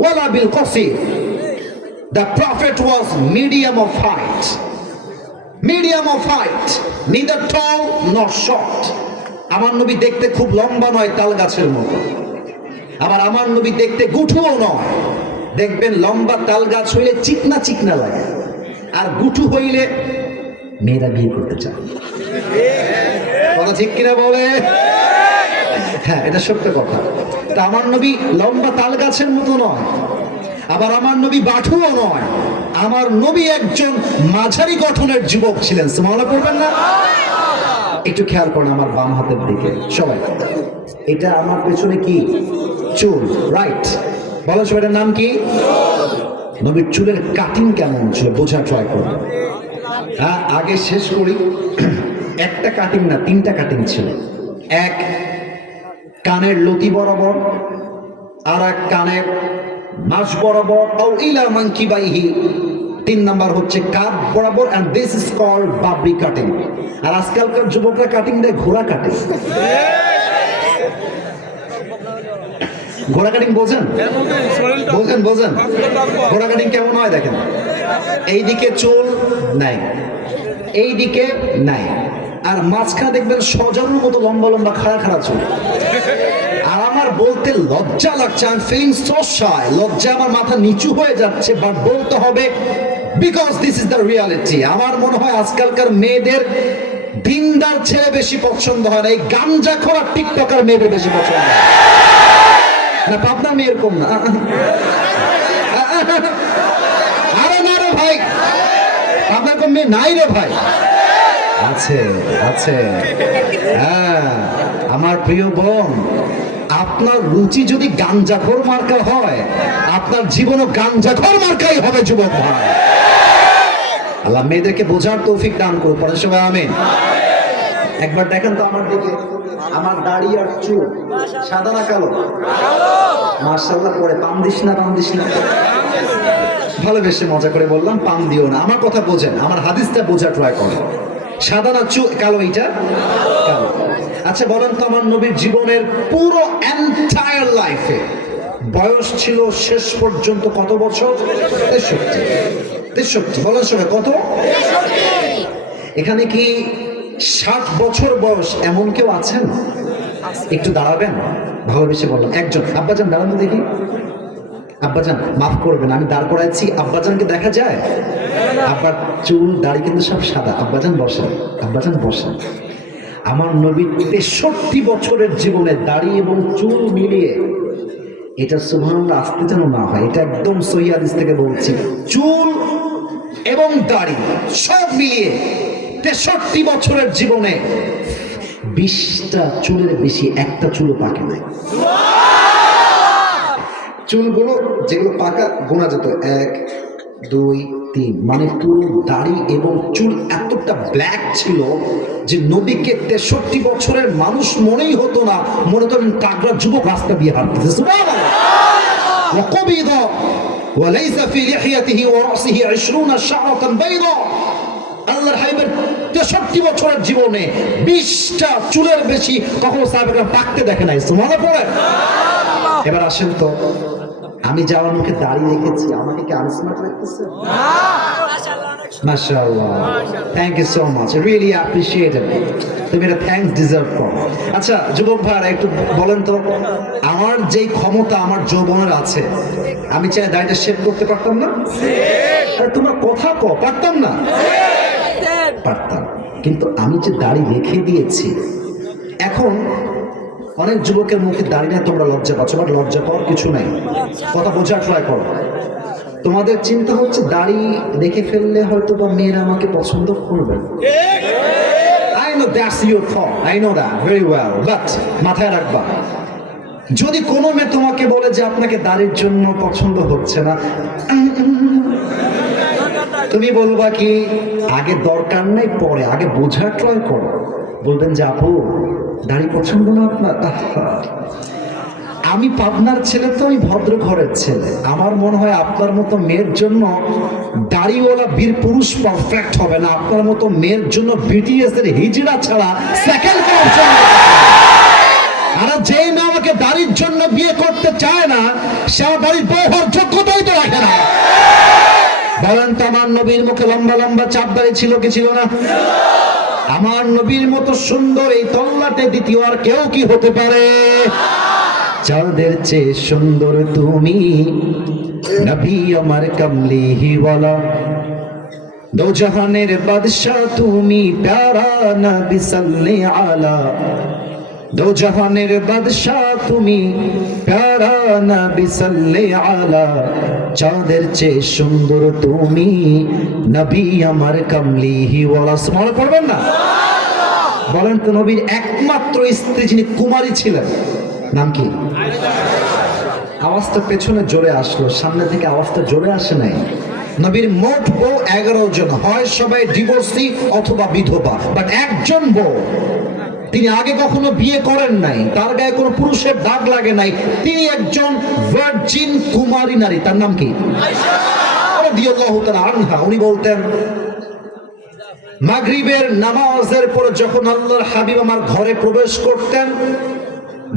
ওয়ালা বিলকসির। The prophet was medium of height. Medium of height, neither tall nor short. আমার নবী দেখতে খুব লম্বা নয়, তাল গাছের মতো। আবার আমার নবী দেখতে গুঠুও নয়। দেখবেন লম্বা তাল গাছ হইলে চিকনা চিকনা লাগে, আর গুঠু হইলে মেয়েরা বিয়ে করতে চায়। কথা ঠিক কিনা বলে? হ্যাঁ, এটা সত্য কথা। তা আমার নবী লম্বা তাল গাছের মতো নয়, আবার আমার নবী বাঠুও নয়। আমার নবী একজন মাঝারি গঠনের যুবক ছিলেন। সুবহানাল্লাহ পড়বেন না? একটু খেয়াল করুন আমার বাম হাতের দিকে সবাই। এটা আমার পেছনে কি? চুল, রাইট? বলেন সবাই, এটার নাম কি? নবীর চুলের কাটিং কেমন ছিল বোঝা ট্রাই করুন। হ্যাঁ, আগে শেষ করি। একটা কাটিং না, 3টা কাটিং ছিল। এক, কানের লতি বরাবর, আর এক কানের মাঝ বরাবর, আও ইলা মানকিবাইহি। 3 নাম্বার হচ্ছে কাঁধ বরাবর, and this is called Babri cutting. আর আজকালকার যুবকরা কাটিং দেয় ঘোড়া কাটিং। ঘোড়া কাটিং বোঝেন? বোঝেন? ঘোড়া কাটিং কেমন হয় দেখেন। এইদিকে চুল নাই, এইদিকে নাই, আর মাঝখানে দেখবেন সজারুর মতো লম্বা লম্বা খাড়া খাড়া চুল। আর আমার বলতে লজ্জা লাগছে, আমি ফিলিং সো শাই, লজ্জা আমার মাথা নিচু হয়ে যাচ্ছে, বাট বলতে হবে because this is the reality. আমার মনে হয় আজকালকার মেয়েদের দিনদার ছেলে বেশি পছন্দ হয় না, এই গাঞ্জাখোর টিকটকার মেয়েদের বেশি পছন্দ হয়। না পাবনার মেয়ে এরকম না। আরে না রে ভাই, আপনার কোন মেয়ে নাই রে ভাই? আছে আছে। হ্যাঁ, আমার প্রিয় বোন, আপনার রুচি যদি গাঞ্জাখোর মার্কা হয়, আপনার জীবনও গাঞ্জাখোর মার্কাই হবে যুবক ভাই। আল্লাহ মেয়েদেরকে বোঝার তৌফিক দান করুন, পরে সবাই আমিন। একবার দেখেন তো আমার দিকে, আমার দাড়ি আর চুল সাদা না কালো? মাশাআল্লাহ। পরে পাম দিস না, পাম দিস না। ভালোবেসে মজা করে বললাম, পাম দিও না। আমার কথা বোঝেন, আমার হাদিসটা বোঝা ট্রাই করেন। সাদা না কালো? এইটা কালো। আচ্ছা বলেন তো, আমার নবীর জীবনের পুরো এন্টায়ার লাইফে বয়স ছিল শেষ পর্যন্ত কত বছর? 63। 63 বলেন সবাই, কত? এখানে কি 60 বছর বয়স এমন কেউ আছেন? একটু দাঁড়াবেন, ভালোবেসে বললাম। একজন। আব্বাজান দাঁড়ানো দেখি। আব্বাজান মাফ করবেন, আমি দাঁড় করাইছি, আব্বাজানকে দেখা যায়? আব্বার চুল দাড়ি কিন্তু সব সাদা। আব্বাজান বসেন, আব্বাজান বসেন। আমার নবী 63 বছরের জীবনে দাড়ি এবং চুল মিলিয়ে, এটা সুবহানাল্লাহ আসতে যেন না হয়, এটা একদম সহিহ হাদিস থেকে বলছি, চুল এবং দাড়ি সব মিলিয়ে 63 বছরের জীবনে 20টা চুলের বেশি একটা চুলও পাকে নাই। চুলগুলো যেগুলো পাকা গোনা যেত 1 2 3, মানে পুরো দাড়ি এবং চুল এতটা ব্ল্যাক ছিল যে নবীকে 63 বছরের মানুষ মনেই হতো না, মনে করেন তাগড়া যুবক রাস্তা দিয়ে হাঁটতেছে। সুবহানাল্লাহ। وقبض وليس في لحيته ورأسه 20 شعرة بيضاء। আল্লাহর হাবিবের 63 বছরের জীবনে 20টা চুলের বেশি কখনো সাহাবারা পাকতে দেখে নাই। সুবহানাল্লাহ। এবার আসেন তো, আমি যাওয়ার মুখে দাড়ি রেখেছি, আমাকে কি আনস্মার্ট লাগতেছে? মাশাআল্লাহ, thank you so much, really appreciate it. তুমি এটা থ্যাঙ্কস ডিজার্ভ করো। আচ্ছা যুবক ভাইরা একটু বলেন তো, আমার যেই ক্ষমতা আমার যৌবনের আছে, আমি চাই দাড়িটা শেভ করতে পারতাম না? আরে তোমরা কথা কও, পারতাম না? পারতাম, কিন্তু আমি যে দাড়ি রেখে দিয়েছি। এখন অনেক যুবকের মুখে দাড়ি না, তোমরা লজ্জা পাচ্ছ, বাট লজ্জা পাওয়ার কিছু নাই। কথা বোঝার ট্রাই করো। তোমাদের চিন্তা হচ্ছে দাড়ি রেখে ফেললে হয়তো বা মেয়েরা আমাকে পছন্দ করবে। I know that's your thought, I know that very well, but মাথায় রাখবা, যদি কোনো মেয়ে তোমাকে বলে যে আপনাকে দাড়ির জন্য পছন্দ হচ্ছে না, তুমি বলবা কি আগে দরকার নাই, পরে আগে বোঝার ট্রাই করো। বলবেন যে আপু দাড়ি পছন্দ না আপনার? আমি পাবনার ছেলে তো, আমি ভদ্র ঘরের ছেলে, আমার মনে হয় আপনার মতো মেয়ের জন্য দাড়িওয়ালা বীর পুরুষ পারফেক্ট হবে না। আপনার মতো মেয়ের জন্য বিটিএস এর হিজড়া ছাড়া সেকেন্ড অপশন। আর যেই মেয়ে আমাকে দাড়ির জন্য বিয়ে করতে চায় না, সে আমার বাড়ির বউ হওয়ার যোগ্যতাই তো রাখে না। বলেন তো, আমার নবীর মুখে লম্বা লম্বা চাপ দাড়ি ছিল কি ছিল না? আমার নবীর মতো সুন্দর এই তল্লাটে দ্বিতীয় আর কেউ কি হতে পারে? চাঁদের চেয়ে সুন্দর তুমি, নবী আমার কামলিহি ওয়ালা, দো জাহানের বাদশা তুমি, প্যারা নবী সাল্লি আলা, দো জাহানের বাদশা তুমি, প্যারা নবী সাল্লি আলা, চাঁদের চেয়ে সুন্দর তুমি, নবী আমার কামলিহি ওয়ালা। মনে পড়বেন না? বলেন তো, নবীর একমাত্র স্ত্রী যিনি কুমারী ছিলেন, নাম কি? আওয়াজটা পেছনে জোরে আসলো, সামনে থেকে আওয়াজটা জোরে আসে নাই। নবীর মোট বউ 11 জন, হয় সবাই ডিভোর্সি অথবা বিধবা, বাট একজন বউ, তিনি আগে কখনো বিয়ে করেন নাই, তার গায়ে কোনো পুরুষের দাগ লাগে নাই, তিনি একজন ভার্জিন কুমারী নারী। তার নাম কি? আয়েশা রাদিয়াল্লাহু তাআলা আনহা। উনি বলতেন, মাগরিবের নামাজের পরে যখন আল্লাহর হাবিব আমার ঘরে প্রবেশ করতেন,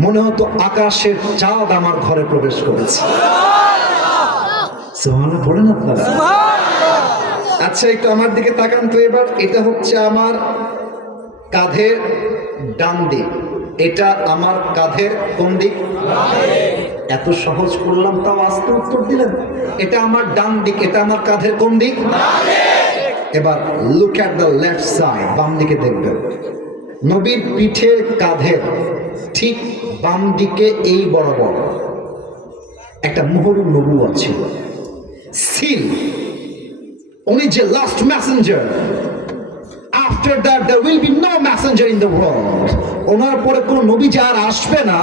মনে হতো আকাশের চাঁদ আমার ঘরে প্রবেশ করেছে। সুবহানাল্লাহ বলেন আপনারা? আচ্ছা একটু আমার দিকে তাকান তো এবার। এটা হচ্ছে আমার কাঁধের ডান দিক, এটা আমার কাঁধের কোন দিক? এত সহজ করলাম, তাও আস্তে উত্তর দিলেন। এটা আমার ডান দিক, এটা আমার কাঁধের কোন দিক? এবার look at the left side, বাম দিকে দেখবেন। নবীর পিঠের কাঁধের ঠিক বাম দিকে এই বরাবর একটা মোহরুন নবুয়ত ছিল, সিল। উনি যে last messenger, after that there will be no messenger in the world. ওনার পরে কোন নবী যে আর আসবে না,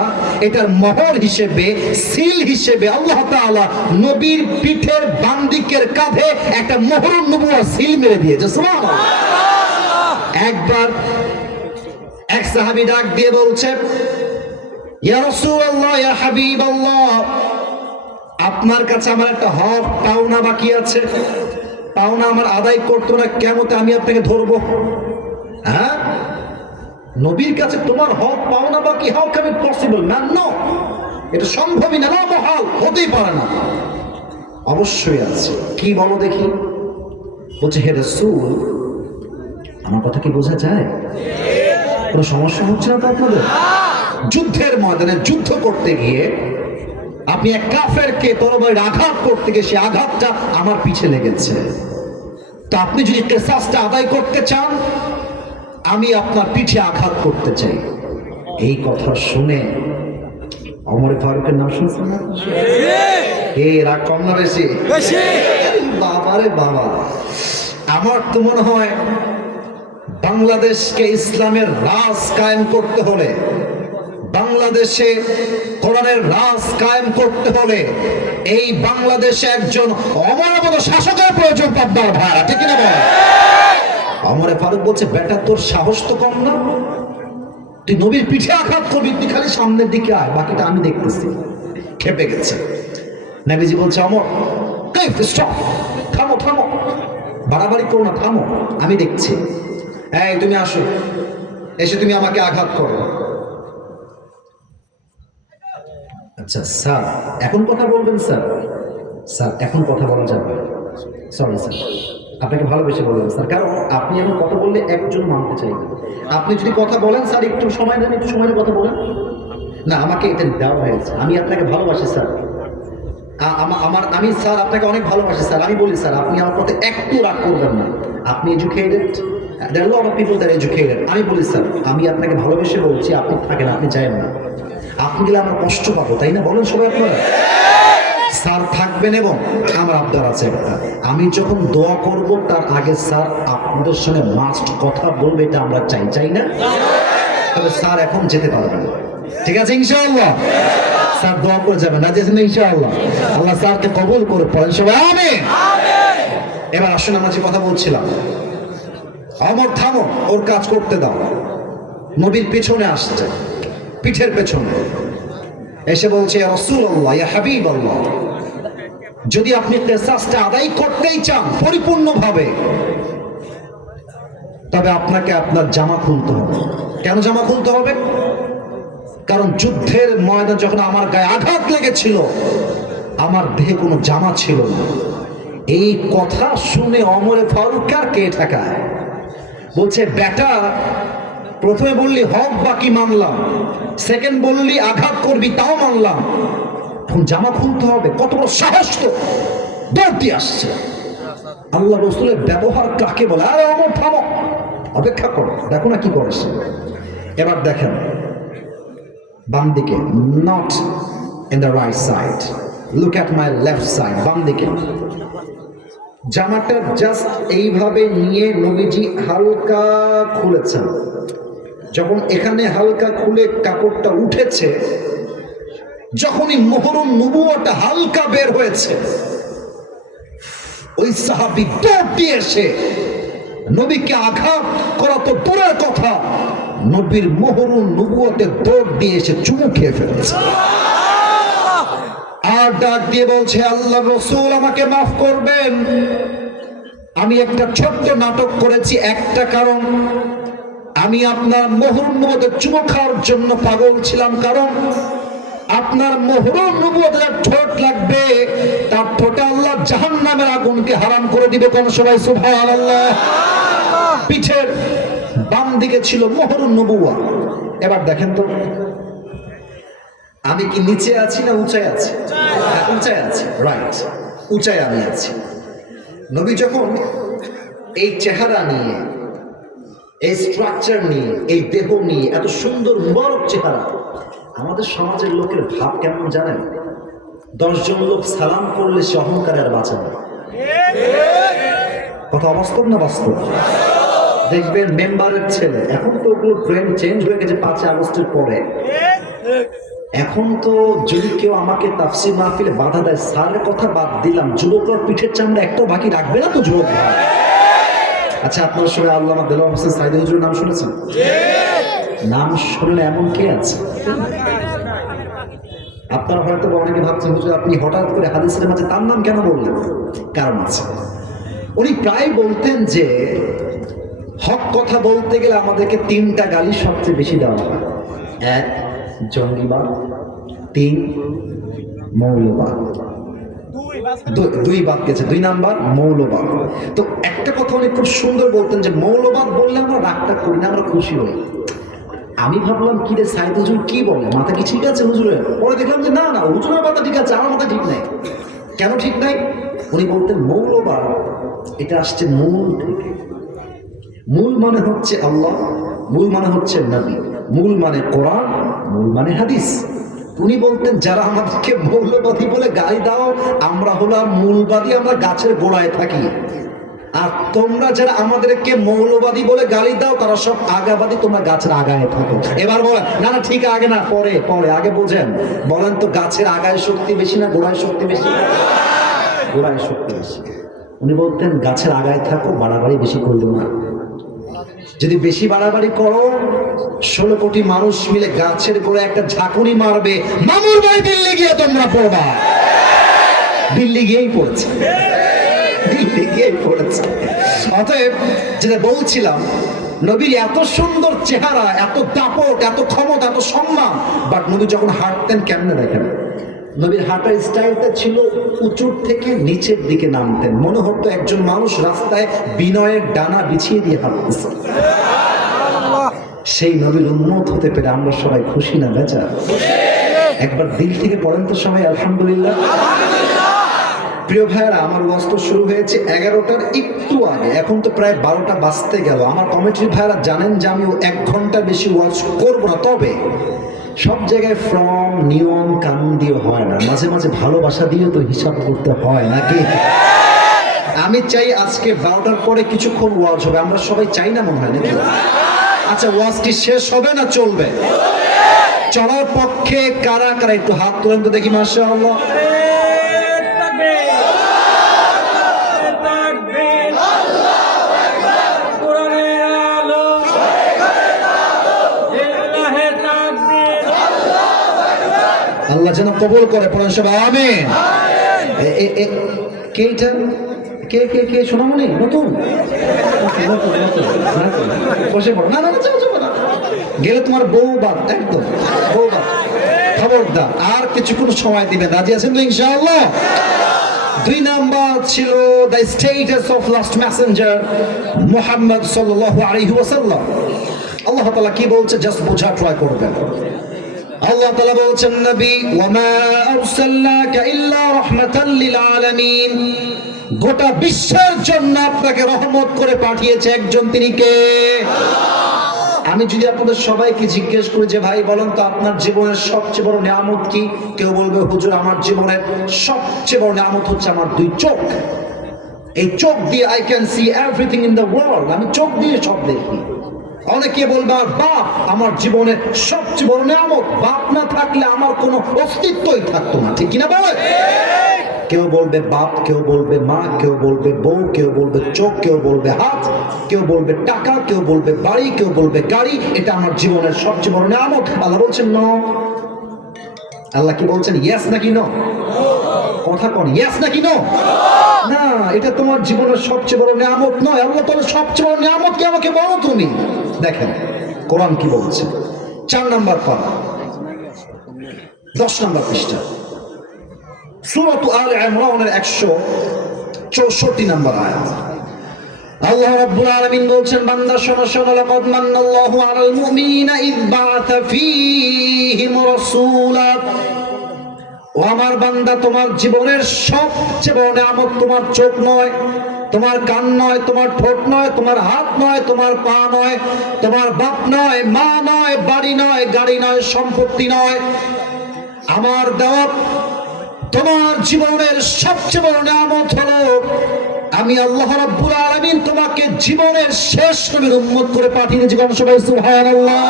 এটার মোহর হিসেবে, সিল হিসেবে আল্লাহ তাআলা নবীর পিঠের বাম দিকের কাঁধে একটা মোহরুন নবুয়ত সিল মেরে দিয়েছে। সুবহানাল্লাহ। একবার এক সাহাবী ডাক দিয়ে বলছে, ইয়া রাসূলুল্লাহ, ইয়া হাবিবাল্লাহ, আপনার কাছে আমার একটা হক পাওনা বাকি আছে, পাওনা আমার আদায় করতো না, কিয়ামতে আমি আপনাকে ধরবো। হ্যাঁ, নবীর কাছে তোমার হক পাওনা বাকি, how can it possible man? No, এটা সম্ভবই না, না মহাল, হতেই পারে না। অবশ্যই আছে। কি বলো দেখি? বলছে, হে রাসূল, আমার কথা কি বোঝা যায়? কোনো সমস্যা হচ্ছে না তো আপনাদের? যুদ্ধের ময়দানে যুদ্ধ করতে গিয়ে আপনি এক কাফেরকে তরবারির আঘাত করতে গিয়ে সে আঘাতটা আমার পিছে লেগেছে, তো আপনি যদি কিসাসটা আদায় করতে চান, আমি আপনার পিঠে আঘাত করতে চাই। এই কথা শুনে ওমর ফারুকের নাম শুনছেন না? এ রাগ কম না বেশি? বাবারে বাবা, আমার তো মনে হয় বাংলাদেশকে ইসলামের রাজ কায়েম করতে হলে, বাংলাদেশে কোরআনের রাজ কায়েম করতে হলে এই বাংলাদেশে একজন অমরের মতো শাসকের প্রয়োজন। পাবনার ভাইরা ঠিক না বল? ওমরে ফারুক বলছে, বেটা তোর সাহস তো কম না, তুই নবীর পিঠে আঘাত করবি, তুই খালি সামনের দিকে আয়, বাকিটা আমি দেখতেছি। খেপে গেছে। নবীজি বলছে, ওমর স্টপ, থামো থামো, বাড়াবাড়ি করো না, থামো, আমি দেখছি। এই তুমি আসো, এসে তুমি আমাকে আঘাত করো। আচ্ছা স্যার, এখন কথা বলবেন? স্যার, স্যার এখন কথা বলা যাবে? সরি স্যার, আপনাকে ভালোবেসে বলবেন স্যার, কারণ আপনি এখন কথা বললে একজন মানতে চাইবে। আপনি যদি কথা বলেন, স্যার একটু সময় দেন, একটু সময় কথা বলেন না, আমাকে এটা দেওয়া হয়েছে, আমি আপনাকে ভালোবাসি স্যার, আমি স্যার আপনাকে অনেক ভালোবাসি স্যার। আমি বলি স্যার, আপনি আমার প্রতি একটু রাগ করবেন না, আপনি educated, there are a lot of people that are educated। আমি বলি স্যার, আমি আপনাকে ভালোবেসে বলছি, আপনি থাকেন, আপনি যাবেন না, আপনি গেলে আমার কষ্ট পাবো, তাই না? বলেন সবাই আপনারা। স্যার থাকবেন, এবং আমার আবদার আছে একটা, আমি যখন দোয়া করব তার আগে স্যার আপনাদের সঙ্গে মাস্ট কথা বলবে, এটা আমরা চাই, চাই না? তবে স্যার এখন যেতে পারবেন, ঠিক আছে ইনশাআল্লাহ? স্যার দোয়া করে যাবেন, না যেছেন ইনশাআল্লাহ? আল্লাহ স্যারকে কবুল করে, পড়েন সবাই আমিন। এবার আসুন, আমরা যে কথা বলছিলাম, ওমর থামো, ওর কাজ করতে দাও। নবীর পেছনে আসছে, পিঠের পেছনে এসে বলছে, ইয়া রাসূলুল্লাহ, ইয়া হাবিবাল্লাহ, যদি আপনি কিসাসটা আদায় করতেই চান পরিপূর্ণভাবে, তবে আপনাকে আপনার জামা খুলতে হবে। কেন জামা খুলতে হবে? কারণ যুদ্ধের ময়দান যখন আমার গায়ে আঘাত লেগেছিল, আমার দেহে কোনো জামা ছিল না। এই কথা শুনে ওমরে ফারুক আর কে ঠেকায়? বলছে, বেটা প্রথমে বললি হক বাকি মানলাম, সেকেন্ড বললি আঘাত করবি তাও মানলাম, এখন জামা খুলতে হবে? কত বড় সাহস! তো দৌড় দিয়ে আসছে। আল্লাহ রাসূলের ব্যবহার কাকে বলে? আরে ওমর থামো, অপেক্ষা করো, দেখো না কি করেছে। এবার দেখেন বাম দিকে, not in the right side, look at my left side, বাম দিকে জামাটা জাস্ট এইভাবে নিয়ে নবীজি হালকা খুলেছেন। যখন এখানে হালকা খুলে কাপড়টা উঠেছে, যখনই মোহরুন নবুয়তটা হালকা বের হয়েছে, ওই সাহাবী দৌড় দিয়ে এসে নবীকে আঘাত করা তো দূরের কথা, নবীর মোহরুন নবুয়তে দৌড় দিয়ে এসে চুমু খেয়ে ফেলেছে। আর ডাক দিয়ে বলছে, আল্লাহ রাসূল আমাকে মাফ করবেন, আমি একটা ছোট্ট নাটক করেছি, একটা কারণ, আমি আপনার মোহরুন নবুয়তে চুমু খাওয়ার জন্য পাগল ছিলাম, কারণ আপনার মোহরুন নবুয়তে ঠোঁট লাগবে, তার ঠোঁটে আল্লাহ জাহান্নামের আগুনকে হারাম করে দিবে। কোন সবাই সুবহানাল্লাহ। পিঠের বাম দিকে ছিল মোহরুন নবুয়ত। এবার দেখেন তো, আমি কি নিচে আছি না উঁচায় আছি? উঁচায় আছি, রাইট, উঁচায় আমি আছি। নবী যখন এই চেহারা নিয়ে, এই স্ট্রাকচার নিয়ে, এই দেহ নিয়ে, এত সুন্দর মুবারক চেহারা, আমাদের সমাজের লোকের ভাব কেমন জানেন? 10 জন লোক সালাম করলে সে অহংকারে আর বাঁচে না। কথা অবাস্তব না বাস্তব? দেখবেন মেম্বারের ছেলে, এখন তো ওগুলো ট্রেন্ড চেঞ্জ হয়ে গেছে 5 আগস্টের পরে। এখন তো যদি কেউ আমাকে তাফসীর মাহফিলে বাধা দেয়, স্যারের কথা বাদ দিলাম, যুবকরা পিঠের চামড়া একটাও বাকি রাখবে না তো যুবক ভাই। আচ্ছা, আপনারা সবাই আল্লামা দেলোয়ার হোসেন সাইদি হুজুরের নাম শুনেছেন? নাম শুনলে এমন কে আছে? আপনারা হয়তো অনেকে ভাবছেন হুজুর আপনি হঠাৎ করে হাদিসের মাঝে তার নাম কেন বললেন? কারণ আছে। উনি প্রায় বলতেন যে হক কথা বলতে গেলে আমাদেরকে 3টা গালি সবচেয়ে বেশি দেওয়া হয়। 1 জঙ্গিবাদ, 3 মৌলবাদ। 2 বাদ গেছে, 2 নাম্বার মৌলবাদ। তো একটা কথা উনি খুব সুন্দর বলতেন যে মৌলবাদ বললে আমরা রাগটা করি না, আমরা খুশি হই। আমি ভাবলাম কি রে সাইদ হুজুর কি বলে, মাথা কি ঠিক আছে হুজুরের? পরে দেখলাম যে না না, হুজুরের মাথা ঠিক আছে, আমার মাথা ঠিক নাই। কেন ঠিক নাই? উনি বলতেন মৌলবাদ এটা আসছে মূল থেকে। মূল মানে হচ্ছে আল্লাহ, মূল মানে হচ্ছে নবী, মূল মানে কোরআন, মূল মানে হাদিস। উনি বলতেন যারা আমাদেরকে মৌলবাদী বলে গালি দাও, আমরা হলাম মূলবাদী, আমরা গাছের গোড়ায় থাকি। আর তোমরা যারা আমাদেরকে মৌলবাদী বলে গালি দাও, তারা সব আগাবাদী, তোমরা গাছের আগায় থাকো। এবার বলেন, না না ঠিক আগে না পরে, পরে আগে বোঝেন। বলেন তো গাছের আগায় শক্তি বেশি না গোড়ায় শক্তি বেশি? গোড়ায় শক্তি বেশি। উনি বলতেন গাছের আগায় থাকো, বাড়াবাড়ি বেশি করলো না। যদি বেশি বাড়াবাড়ি করো, 16 কোটি মানুষ মিলে গাছের গোড়ায় একটা ঝাঁকুনি মারবে, মামুর ভাই দিল্লি গিয়ে তোমরা পড়বা। দিল্লি গিয়েই পড়ছে, দিল্লি গিয়েই পড়েছে। অতএব যেটা বলছিলাম, নবীর এত সুন্দর চেহারা, এত দাপট, এত ক্ষমতা, এত সম্মান, বাট নবী যখন হাঁটতেন কেমনে দেখেন? নবীর হাঁটার স্টাইলটা ছিল উঁচুর থেকে নিচের দিকে নামতেন, মনে হতো একজন মানুষ রাস্তায় বিনয়ের ডানা বিছিয়ে দিয়ে হাঁটতেছে। সেই নবীর উম্মত হতে পেরে আমরা সবাই খুশি না বেচার? একবার দিল থেকে পড়েন তো সবাই আলহামদুলিল্লাহ। প্রিয় ভাইয়েরা, আমার ওয়াজ তো শুরু হয়েছে 11টার একটু আগে, এখন তো প্রায় 12টা বাজতে গেল। আমার কমিটির ভাইয়েরা জানেন যে আমি 1 ঘন্টা বেশি ওয়াজ করবো না, তবে সব জায়গায় ফ্রম নিয়ম কানুন দিয়ে হয় না, মাঝে মাঝে ভালোবাসা দিয়ে তো হিসাব করতে হয় নাকি? আমি চাই আজকে 12টার পরে কিছুক্ষণ ওয়াজ হবে, আমরা সবাই চাই না মনে হয় নাকি? আচ্ছা, ওয়াজ কি শেষ হবে না চলবে? চলার পক্ষে কারা কারা একটু হাত তোলেন তো দেখি, মাশাআল্লাহ। আল্লাহ যেন কবুল করে, পড়েন সবাই আমিন। কে এটা? কে কে কে শোনামনি নতুন? বসে পড়ো, না না না, গেলে তোমার বউ বাদ, একদম বউ বাদ, খবরদার। আর কিছুক্ষণ সময় দিবেন, রাজি আছেন তো ইনশাআল্লাহ? 2 নাম্বার ছিল the status of last Messenger Muhammad সাল্লাল্লাহু আলাইহি ওয়াসাল্লাম। আল্লাহ তাআলা কি বলছে জাস্ট বোঝা ট্রাই করবেন। আল্লাহ তাআলা বলছেন, নবী ওয়ামা আরসালনাকা ইল্লা রাহমাতাল লিল আলামিন, গোটা বিশ্বের জন্য আপনাকে রহমত করে পাঠিয়েছে একজন, তিনি কে? আমি যদি আপনাদের সবাইকে জিজ্ঞেস করি যে ভাই বলেন তো আপনার জীবনের সবচেয়ে বড় নিয়ামত কি? কেউ বলবে হুজুর আমার জীবনের সবচেয়ে বড় নিয়ামত হচ্ছে আমার 2 চোখ। এই চোখ দিয়ে I can see everything in the world, আমি চোখ দিয়ে সব দেখি। অনেকে বলবে আর বাপ আমার জীবনের সবচেয়ে বড় নিয়ামত, বাপ না থাকলে আমার কোনো অস্তিত্বই থাকতো না, ঠিক কিনা বলে? কেউ বলবে বাপ, কেউ বলবে মা, কেউ বলবে বউ, কেউ বলবে চোখ, কেউ বলবে হাত, কেউ বলবে টাকা, কেউ বলবে বাড়ি, কেউ বলবে গাড়ি, এটা আমার জীবনের সবচেয়ে বড় নিয়ামত। আল্লাহ বলছেন নো। আল্লাহ কি বলছেন? ইয়েস নাকি নো? কথা কোন, ইয়েস নাকি নো? না, এটা তোমার জীবনের সবচেয়ে বড় নিয়ামত নয়। আল্লাহ তাআলা সবচেয়ে বড় নিয়ামত কি আমাকে বলো তুমি। দেখেন কোরআন কি বলছে, 4 নাম্বার পারা, 10 নাম্বার পৃষ্ঠা, সূরা আলে ইমরানের 164 নাম্বার আয়াত। আল্লাহ রাব্বুল আলামিন বলছেন, বান্দা শোনো শোনো, লাকাদ মান্নাল্লাহু আলাল মুমিনিনা ইয বাআথা ফীহিম রাসূলা। ও আমার বান্দা, তোমার জীবনের সবচেয়ে বড় নিয়ামত তোমার চোখ নয়, তোমার কান নয়, তোমার ঠোঁট নয়, তোমার হাত নয়, তোমার পা নয়, তোমার বাপ নয়, মা নয়, বাড়ি নয়, গাড়ি নয়, সম্পত্তি নয়। আমার দেওয়া তোমার জীবনের সবচেয়ে বড় নিয়ামত হলো আমি আল্লাহ রাব্বুল আলামিন তোমাকে জীবনের শেষ নবীর উম্মত করে পাঠিয়ে জীবন সবাই সুবহানাল্লাহ।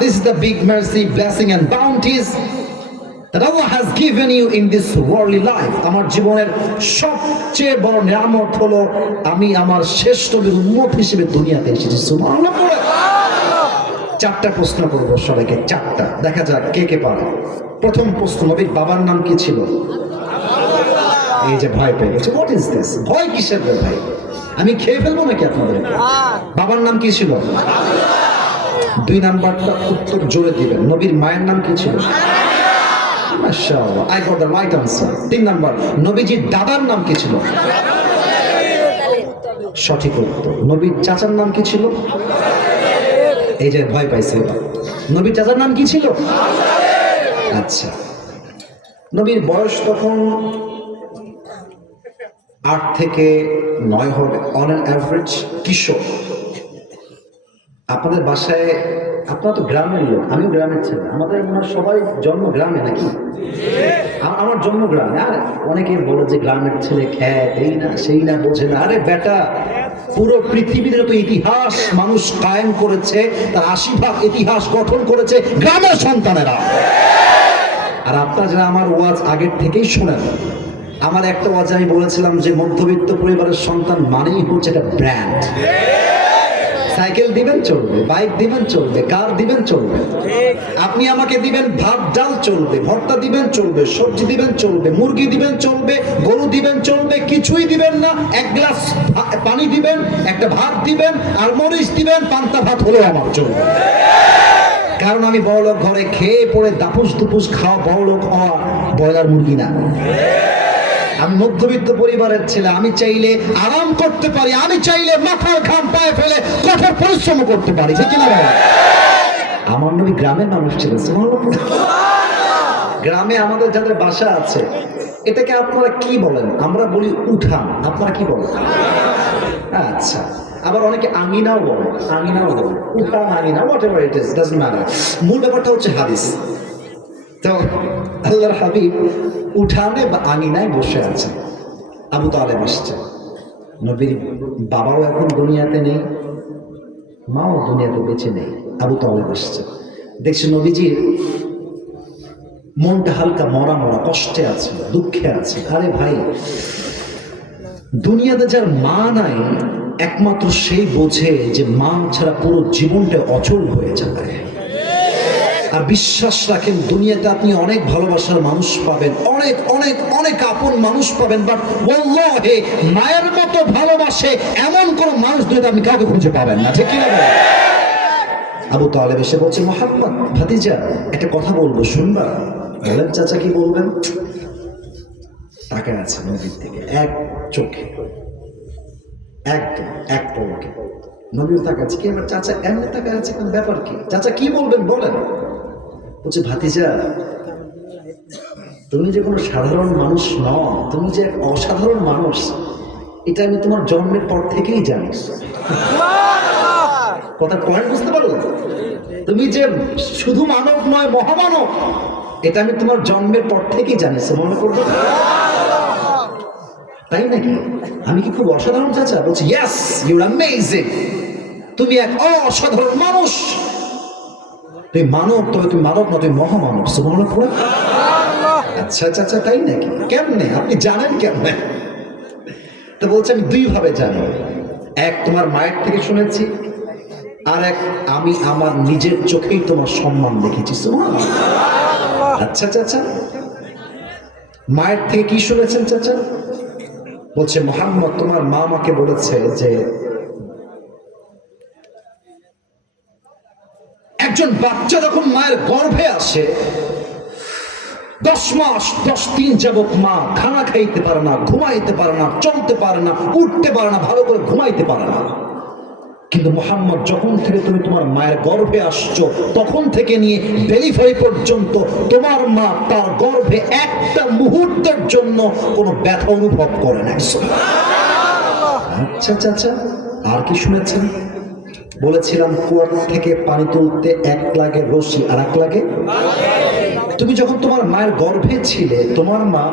This is the big mercy, blessing and bounties that Allah has given you in this worldly life. আমার জীবনের সবচেয়ে বড় নিয়ামত হলো আমি আমার শেষ নবীর উম্মত হিসেবে দুনিয়াতে এসেছি। সুবহানাল্লাহ। চারটা প্রশ্ন করব সবাইকে, চারটা, দেখা যাক কে কে পারে। প্রথম প্রশ্ন, নবীর বাবার নাম কি ছিল? এই যে ভয় পেয়ে গেছে, হোয়াট ইজ দিস? ভয় কিসের রে ভাই? আমি খেয়ে ফেলবো নাকি আপনাদের? বাবার নাম কি ছিল? দুই নাম্বারটা উত্তর জোরে দিবেন, নবীর মায়ের নাম কি ছিল? মাশাআল্লাহ, I got the right answer. তিন নাম্বার, নবীজির দাদার নাম কি ছিল? সঠিক উত্তর। নবীর চাচার নাম কি ছিল? এই যে ভয় পাইছে, নবীর চাচার নাম কি ছিল? আচ্ছা, নবীর বয়স তখন 8 থেকে 9 হবে অন অ্যান অ্যাভারেজ, কিশোর। আপনাদের বাসায়, আপনারা তো গ্রামের লোক, আমিও গ্রামের ছেলে, আমাদের মনে হয় সবাই জন্ম গ্রামে নাকি? আমার জন্ম গ্রামে। আর অনেকে বলে যে গ্রামের ছেলে খ্যাত, এই না সেই না, বোঝে না। আরে বেটা, পুরো পৃথিবীর যত ইতিহাস মানুষ কায়েম করেছে তার 80% ইতিহাস গঠন করেছে গ্রামের সন্তানেরা। আর আপনারা যারা আমার ওয়াজ আগের থেকেই শোনেন, আমার একটা ওয়াজ আমি বলেছিলাম যে মধ্যবিত্ত পরিবারের সন্তান মানেই হচ্ছে একটা ব্র্যান্ড। সাইকেল দিবেন চলবে, বাইক দিবেন চলবে, কার দিবেন চলবে, আপনি আমাকে দিবেন ভাত ডাল চলবে, ভর্তা দিবেন চলবে, সবজি দিবেন চলবে, মুরগি দিবেন চলবে, গরু দিবেন চলবে, কিছুই দিবেন না, এক গ্লাস পানি দিবেন, একটা ভাত দিবেন আর মরিচ দিবেন, পান্তা ভাত হলো আমার চলবে। কারণ আমি বড়লোক ঘরে খেয়ে পড়ে দাপুস দুপুস খাওয়া বড়লোক হওয়া ব্রয়লার মুরগি না। আমি মধ্যবিত্ত পরিবারের ছেলে, আমি চাইলে আরাম করতে পারি, আমি চাইলে মাথার ঘাম পায়ে ফেলে কঠোর পরিশ্রম করতে পারি, ঠিক কিনা বলেন? আমার নবী গ্রামের মানুষ ছিল। গ্রামে আমাদের যাদের বাসা আছে, এটাকে আপনারা কি বলেন? আমরা বলি উঠান, আপনারা কি বলেন? আচ্ছা, আবার অনেকে আঙিনাও বলে, আঙিনাও বলে, উঠান, আঙিনা, whatever it is, doesn't matter. মূল ব্যাপারটা হচ্ছে হাদিস। তো আল্লাহর হাবিব উঠানে বা আঙিনায় বসে আছে, আবু তালেব আসছে। নবীর বাবাও এখন দুনিয়াতে নেই, মাও দুনিয়াতে বেঁচে নেই, আবু তালেব আসছে। দেখছে নবীজির মনটা হালকা মরা মরা, কষ্টে আছে, দুঃখে আছে। আরে ভাই, দুনিয়াতে যার মা নাই একমাত্র সেই বোঝে যে মা ছাড়া পুরো জীবনটা অচল হয়ে যাবে। আর বিশ্বাস রাখেন, দুনিয়াতে আপনি অনেক ভালোবাসার মানুষ পাবেন, অনেক অনেক অনেক আপন মানুষ পাবেন, বাট ওয়াল্লাহি মায়ের মতো ভালোবাসে এমন কোন মানুষ দুনিয়াতে আপনি কাউকে খুঁজে পাবেন না, ঠিক কিনা বলেন? আবু তালেব এসে বলছে, মুহাম্মদ ভাতিজা, একটা কথা বলবো, শুনবা? বলেন চাচা, কি বলবেন? তাকায় আছে নবীর দিকে এক চোখে, একদম এক পলকে। নবীও তাকাচ্ছে, কি আমার চাচা এমনি তাকায় আছে, কোন ব্যাপার কি? চাচা কি বলবেন বলেন? বলছে, ভাতিজা, তুমি যে কোনো সাধারণ মানুষ নও, তুমি যে এক অসাধারণ মানুষ, এটা আমি তোমার জন্মের পর থেকেই জানি। কথা পয়েন্ট বুঝতে পারো? তুমি যে শুধু মানব নয়, মহামানব, এটা আমি তোমার জন্মের পর থেকেই জানিস, মনে করবো। তাই নাকি? আমি কি খুব অসাধারণ চাচা? বলছি, ইয়েস, ইউ আর অ্যামেজিং, তুমি এক অসাধারণ মানুষ। তুমি মানব, তবে তুমি মানব না, তুমি মহামানব। সুবহানাল্লাহ পড়ে। আচ্ছা চাচা, তাই নাকি? কেমনে আপনি জানেন কেমনে? তো বলছে, আমি দুই ভাবে জানি। এক, তোমার মায়ের থেকে শুনেছি, আর এক, আমি আমার নিজের চোখেই তোমার সম্মান দেখেছি। সুবহানাল্লাহ। আচ্ছা চাচা, মায়ের থেকে কি শুনেছেন চাচা? বলছে, মুহাম্মদ, তোমার মা আমাকে বলেছে যে একজন বাচ্চা যখন মায়ের গর্ভে আসে 10 মাস 10 দিন যাবত মা খানা খাইতে পারে না, ঘুমাইতে পারে না, চলতে পারে না, উঠতে পারে না, ভালো করে ঘুমাইতে পারে না। কিন্তু মুহাম্মদ, যখন থেকে তুমি তোমার মায়ের গর্ভে আসছো, তখন থেকে নিয়ে ডেলিভারি পর্যন্ত তোমার মা তার গর্ভে একটা মুহূর্তের জন্য কোনো ব্যথা অনুভব করে না। আচ্ছা চাচা, আর কি শুনেছেন? বলেছিলাম, কুয়ার থেকে পানি তুলতে এক লাগে রশি, আর এক লাগে তুমি যখন তোমার মায়ের গর্ভে ছিলে, তোমার মা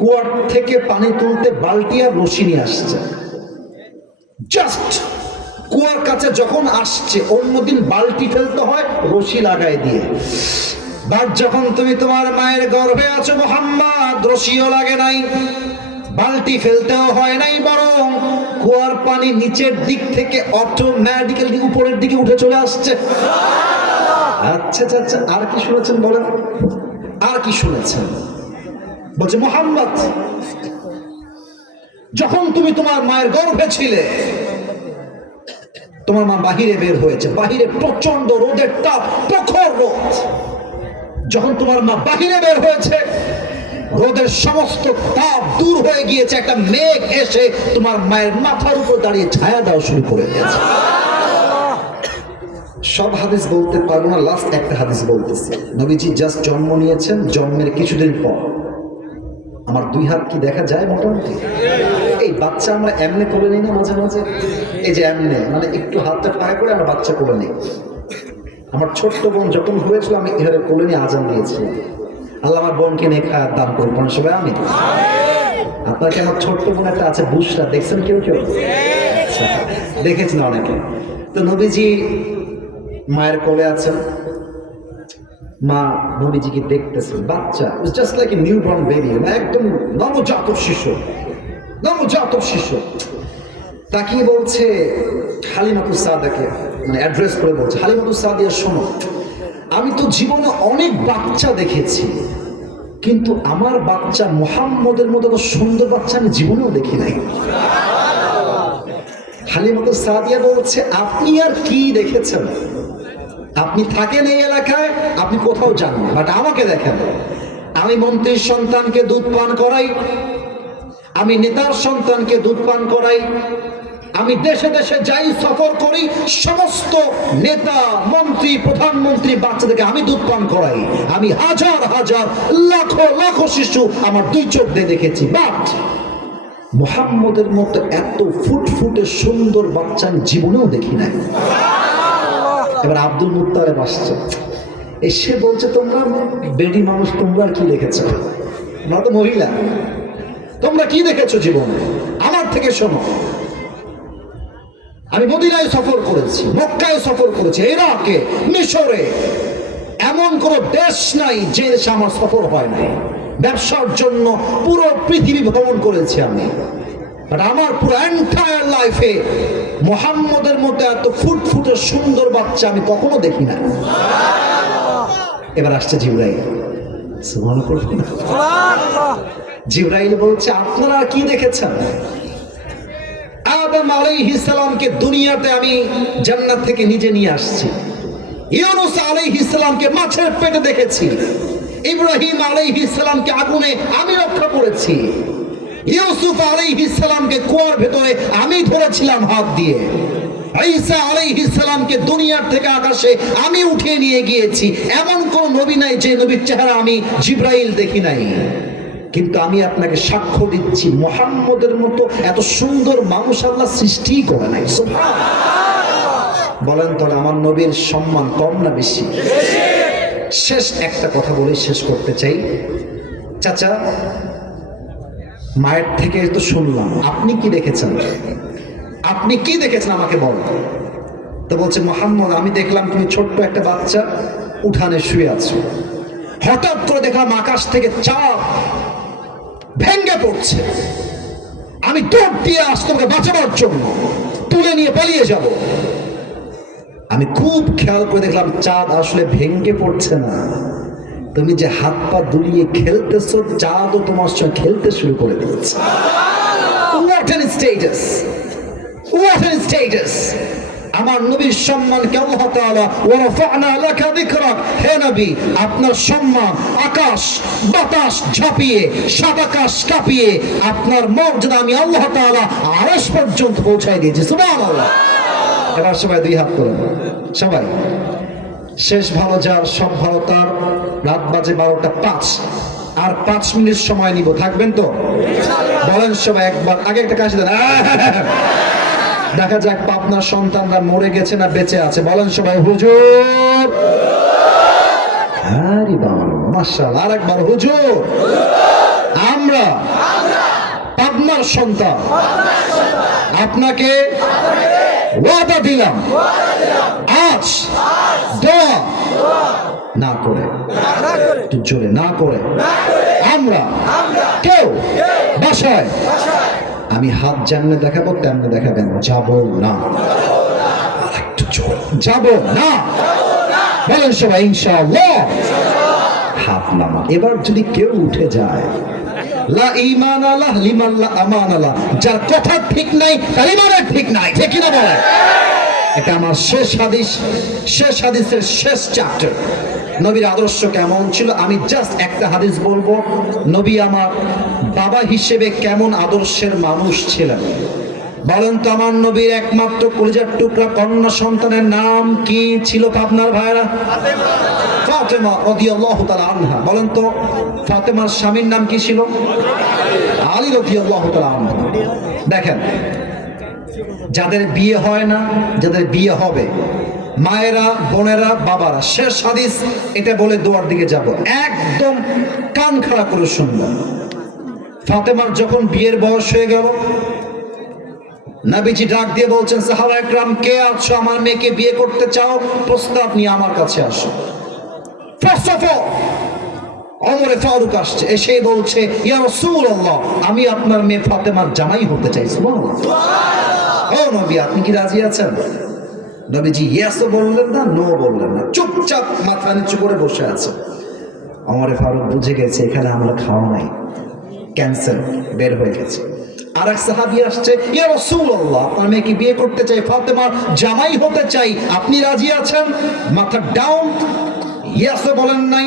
কুয়ার থেকে পানি তুলতে বালতি আর রশি নিয়ে আসছে। জাস্ট কুয়ার কাছে যখন আসছে, অন্যদিন বালতি ফেলতে হয় রশি লাগাই দিয়ে। বাট যখন তুমি তোমার মায়ের গর্ভে আছো মুহাম্মদ, রশিও লাগে নাই, বালতি ফেলতেও হয় নাই, বরং কুয়ার পানি নিচের দিক থেকে অটোমেটিক্যালি উপরের দিকে উঠে চলে আসছে। আচ্ছা আচ্ছা, আর কি শুনেছেন বলেন, আর কি শুনেছেন? বলছে মুহাম্মদ, যখন তুমি তোমার মায়ের গর্ভে ছিলে, তোমার মা বাহিরে বের হয়েছে, বাহিরে প্রচন্ড রোদের তাপ, প্রখর রোদ। যখন তোমার মা বাহিরে বের হয়েছে, রোদের সমস্ত তাপ দূর হয়ে গিয়েছে, একটা মেঘ এসে তোমার মায়ের মাথার উপর দাঁড়িয়ে ছায়া দেওয়া শুরু করে দিয়েছে। সব হাদিস বলতে পারবো না, লাস্ট একটা হাদিস বলতেছি। নবীজি জাস্ট জন্ম নিয়েছেন, জন্মের কিছুদিন পর আমার 2 হাত কি দেখা যায় মোটামুটি? এই বাচ্চা আমরা এমনি করে নিই না মাঝে মাঝে, এই যে এমনি মানে একটু হাতটা ফাঁকা করে আমরা বাচ্চা করে নিই। আমার ছোট্ট বোন যখন হয়েছিল, আমি এভাবে কোলে নিয়ে আজান দিয়েছিলাম। আল্লাহ আমার বোনকে নিয়ে খায় দান করবেন সবাই, আমি। আপনার কি আমার ছোট্ট বোন একটা আছে, বুশরা, দেখছেন কেউ কেউ? দেখেছেন অনেকে। তো নবীজি মায়ের কোলে আছেন, মা নবীজিকে দেখতেছেন, বাচ্চা just like a newborn baby, একদম নবজাত শিশু, নবজাত শিশু। তাকিয়ে বলছে হালিমাতুস সাদিয়াকে, মানে অ্যাড্রেস করে বলছে, হালিমাতুস সাদিয়া শোনো, আমি তো জীবনে অনেক বাচ্চা দেখেছি, কিন্তু আমার বাচ্চা মুহাম্মদের মতো সুন্দর বাচ্চা আমি জীবনেও দেখি নাই। হালিমাতুস সাদিয়া বলছে, আপনি আর কি দেখেছেন? আপনি থাকেন এই এলাকায়, আপনি কোথাও যান না, বাট আমাকে দেখেন। আমি মন্ত্রীর সন্তানকে দুধ পান করাই, আমি নেতার সন্তানকে দুধ পান করাই, আমি দেশে দেশে যাই, সফর করি, সমস্ত নেতা, মন্ত্রী, প্রধানমন্ত্রী বাচ্চাদেরকে আমি দুধ পান করাই। আমি হাজার হাজার লাখো লাখো শিশু আমার 2 চোখ দিয়ে দেখেছি, বাট মুহাম্মদের মতো এত ফুটফুটে সুন্দর বাচ্চা আমি জীবনেও দেখি নাই। এবার আব্দুল মুত্তালিব আসছে, এসে বলছে, তোমরা বেডি মানুষ, তোমরা কি দেখেছো? আমরা তো মহিলা, তোমরা কি দেখেছো জীবনে? আমার থেকে শোনো। আমি মদিনায় সফর করেছি, মক্কায় সফর করেছি, ইরাকে, মিশরে, এমন কোন দেশ নাই যে দেশে আমার সফর হয় নাই। ব্যবসার জন্য পুরো পৃথিবী ভ্রমণ করেছি আমি, বাট আমার পুরো এন্টায়ার লাইফে মুহাম্মদের মতো এত ফুটফুটে সুন্দর বাচ্চা আমি কখনো দেখি না। এবার আসছে জিবরাইল, জিবরাইল বলছে, আপনারা কি দেখেছেন? আদম আলাইহিস সালামকে দুনিয়াতে আমি জান্নাত থেকে নিজে নিয়ে আসছি, ইউনূস আলাইহিস সালামকে মাছের পেটে দেখেছি, ইব্রাহিম আলাইহিস সালামকে আগুনে আমি রক্ষা করেছি, ইউসুফ আলাইহিস সালামকে কুয়ার ভেতরে আমি ধরেছিলাম হাত দিয়ে, ঈসা আলাইহিস সালামকে দুনিয়ার থেকে আকাশে আমি উঠিয়ে নিয়ে গিয়েছি। এমন কোন নবী নাই যে নবীর চেহারা আমি জিবরাইল দেখি নাই। কিন্তু আমি আপনাকে সাক্ষ্য দিচ্ছি, মুহাম্মদের মতো এত সুন্দর মানুষ আল্লাহ সৃষ্টি করে নাই। বলেন তো আমার নবীর সম্মান কম না বেশি? শেষ একটা কথা বলে শেষ করতে চাই। চাচা, মায়ের থেকে তো শুনলাম, আপনি কি দেখেছেন? আপনি কি দেখেছেন আমাকে বল। তো বলছে, মুহাম্মদ, আমি দেখলাম তুমি ছোট্ট একটা বাচ্চা উঠানে শুয়ে আছো, হঠাৎ করে দেখলাম আকাশ থেকে চাঁদ ভেঙ্গে পড়ছে, আমি দৌড় দিয়ে আসছি তোমাকে বাঁচাবার জন্য, তুলে নিয়ে পালিয়ে যাব। আমি খুব খেয়াল করে দেখলাম চাঁদ আসলে ভেঙ্গে পড়ছে না, তুমি যে হাত পা দুলিয়ে খেলতেছো, চাঁদও তোমার সঙ্গে খেলতে শুরু করে দিচ্ছে। What an status! What an status! আমার নবীর সম্মানকে আল্লাহ তাআলা ওয়া রাফা'না লাকা যিকরাক, হে নবী, আপনার সম্মান আকাশ বাতাস ঝাঁপিয়ে, সাত আকাশ কাঁপিয়ে আপনার মর্যাদা আমি আল্লাহ তাআলা আরশ পর্যন্ত পৌঁছায় দিয়েছি। সুবহানাল্লাহ। এবার সবাই 2 হাত তোলেন, সবাই। শেষ ভালো যার, সব ভালো তার। রাত বাজে 12টা 5, আর 5 মিনিট সময় নিব, থাকবেন তো? বলেন সবাই একবার, আগে একটা কাশি দেন। দেখা যাক আপনার সন্তানরা মরে গেছে না বেঁচে আছে। বলেন সবাই হুজুর, আরে বাবা, মাশাআল্লাহ। আরেকবার হুজুর, আমরা পাবনার সন্তান, আপনাকে ওয়াদা দিলাম আজ দোয়া না করে, একটু জোরে, না করে আমরা কেউ বাসায় আমি হাত যেমনে দেখাবো তেমনি দেখাবেন, যাব না। একটু জোরে, যাব না বলেন সবাই ইনশাআল্লাহ। হাত নামা। এবার যদি কেউ উঠে যায়, লা ঈমান আলাহ লিমান লা আমান আলাহ, যার কথা ঠিক নাই তার ঈমানের ঠিক নাই, ঠিক কি না বলেন? এটা আমার শেষ হাদিস, শেষ হাদিসের শেষ চ্যাপ্টার। নবীর আদর্শ কেমন ছিল আমি জাস্ট একটা হাদিস বলবো। নবী আমার বাবা হিসেবে কেমন আদর্শের মানুষ ছিলেন বলেন তো? আমার নবীর একমাত্র কলিজার টুকরা কন্যা সন্তানের নাম কি ছিল আপনার ভাইরা? ফাতেমা রাদিয়াল্লাহু তাআলা আনহা। বলেন তো ফাতেমার স্বামীর নাম কি ছিল? আলী রাদিয়াল্লাহু তাআলা আনহু। দেখেন, যাদের বিয়ে হয় না, যাদের বিয়ে হবে, মায়েরা, বোনেরা, বাবারা, শেষ হাদিস এটা বলে দোয়ার দিকে যাব, একদম কান খাড়া করে শুনবেন। ফাতেমার যখন বিয়ের বয়স হয়ে গেল, নবীজি ডাক দিয়ে বলছেন, সাহাবা একরাম কে আছো, আমার মেয়েকে বিয়ে করতে চাও, প্রস্তাব নিয়ে আমার কাছে আসো। ফার্স্ট অফ অল ওমরে ফারুক আসছে, এসে বলছে, ইয়া রাসূলুল্লাহ, আমি আপনার মেয়ে ফাতেমার জামাই হতে চাই। সুবহানাল্লাহ। ও নবী, আপনি কি রাজি আছেন? নবীজি ইয়েসও বললেন না, নো বললেন না, চুপচাপ মাথা নিচু করে বসে আছে। ওমরে ফারুক বুঝে গেছে এখানে আমরা খাওয়া নাই, ক্যান্সেল, বের হয়ে গেছে। আর এক সাহাবী আসছে, ইয়া রাসূলুল্লাহ, আপনার মেয়েকে বিয়ে করতে চাই, ফাতেমার জামাই হতে চাই, আপনি রাজি আছেন? মাথা ডাউন, ইয়েসও বলেন নাই,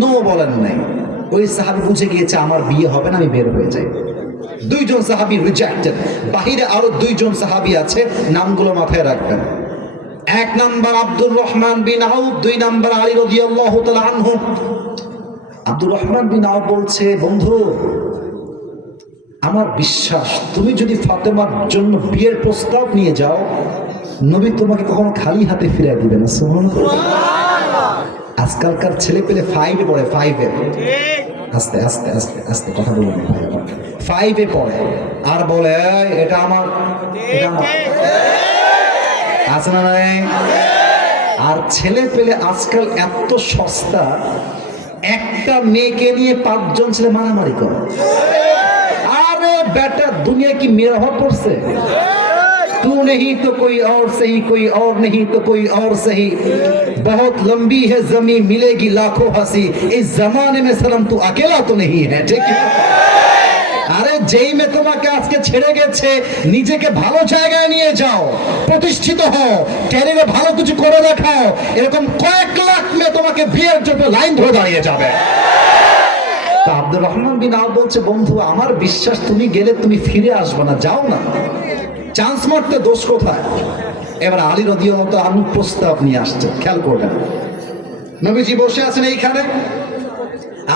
নো বলেন নাই। ওই সাহাবী বুঝে গিয়েছে আমার বিয়ে হবে না, আমি বের হয়ে যাই। দুইজন সাহাবী রিজেক্টেড। বাহিরে আরো দুইজন সাহাবী আছে, নামগুলো মাথায় রাখবেন। এক নাম্বার আব্দুর রহমান বিন আউফ, দুই নাম্বার আলী রাদিয়াল্লাহু তাআলা আনহু। আব্দুর রহমান বিন আউফ বলছে, বন্ধু আমার বিশ্বাস তুমি যদি ফাতেমার জন্য বিয়ের প্রস্তাব নিয়ে যাও, নবী তোমাকে কখনো খালি হাতে ফিরিয়ে দিবে না। সুবহানাল্লাহ। আজকালকার ছেলে পেলে 5-এ পড়ে, 5-এ, আস্তে আস্তে আস্তে আস্তে কথা বলুন, 5-এ পড়ে আর বলে এটা আমার, এটা আমার, আছে না নাই? আর ছেলে পেলে আজকাল এত সস্তা, একটা মেয়েকে নিয়ে 5জন ছেলে মারামারি করে। আরে বেটা, দুনিয়া কি মেয়ের অভাব পড়ছে? तू नहीं तो कोई और सही, कोई और नहीं तो कोई और सही, बहुत लंबी है जमीन मिलेगी लाखों हंसी, इस जमाने में सनम तू अकेला तो नहीं है। ठीक है? আরে যেই মেয়ে তোমাকে আজকে ছেড়ে গেছে, নিজেকে ভালো জায়গায় নিয়ে যাও, প্রতিষ্ঠিত হও, ক্যারিয়ারে ভালো কিছু করে দেখাও, এরকম কয়েক লাখ মেয়ে তোমাকে বিয়ের জন্য লাইন ধরে দাঁড়িয়ে যাবে। তা আব্দুর রহমান বিন আউফ বলছে, বন্ধু আমার বিশ্বাস তুমি গেলে তুমি ফিরে আসবে না, যাও না, চান্স মারতে দোষ কোথায়? এবার আলী রাদিয়াল্লাহু তাআলা আনহু প্রস্তাব নিয়ে আসছে, খেয়াল করবেন। নবীজি বসে আছেন এইখানে,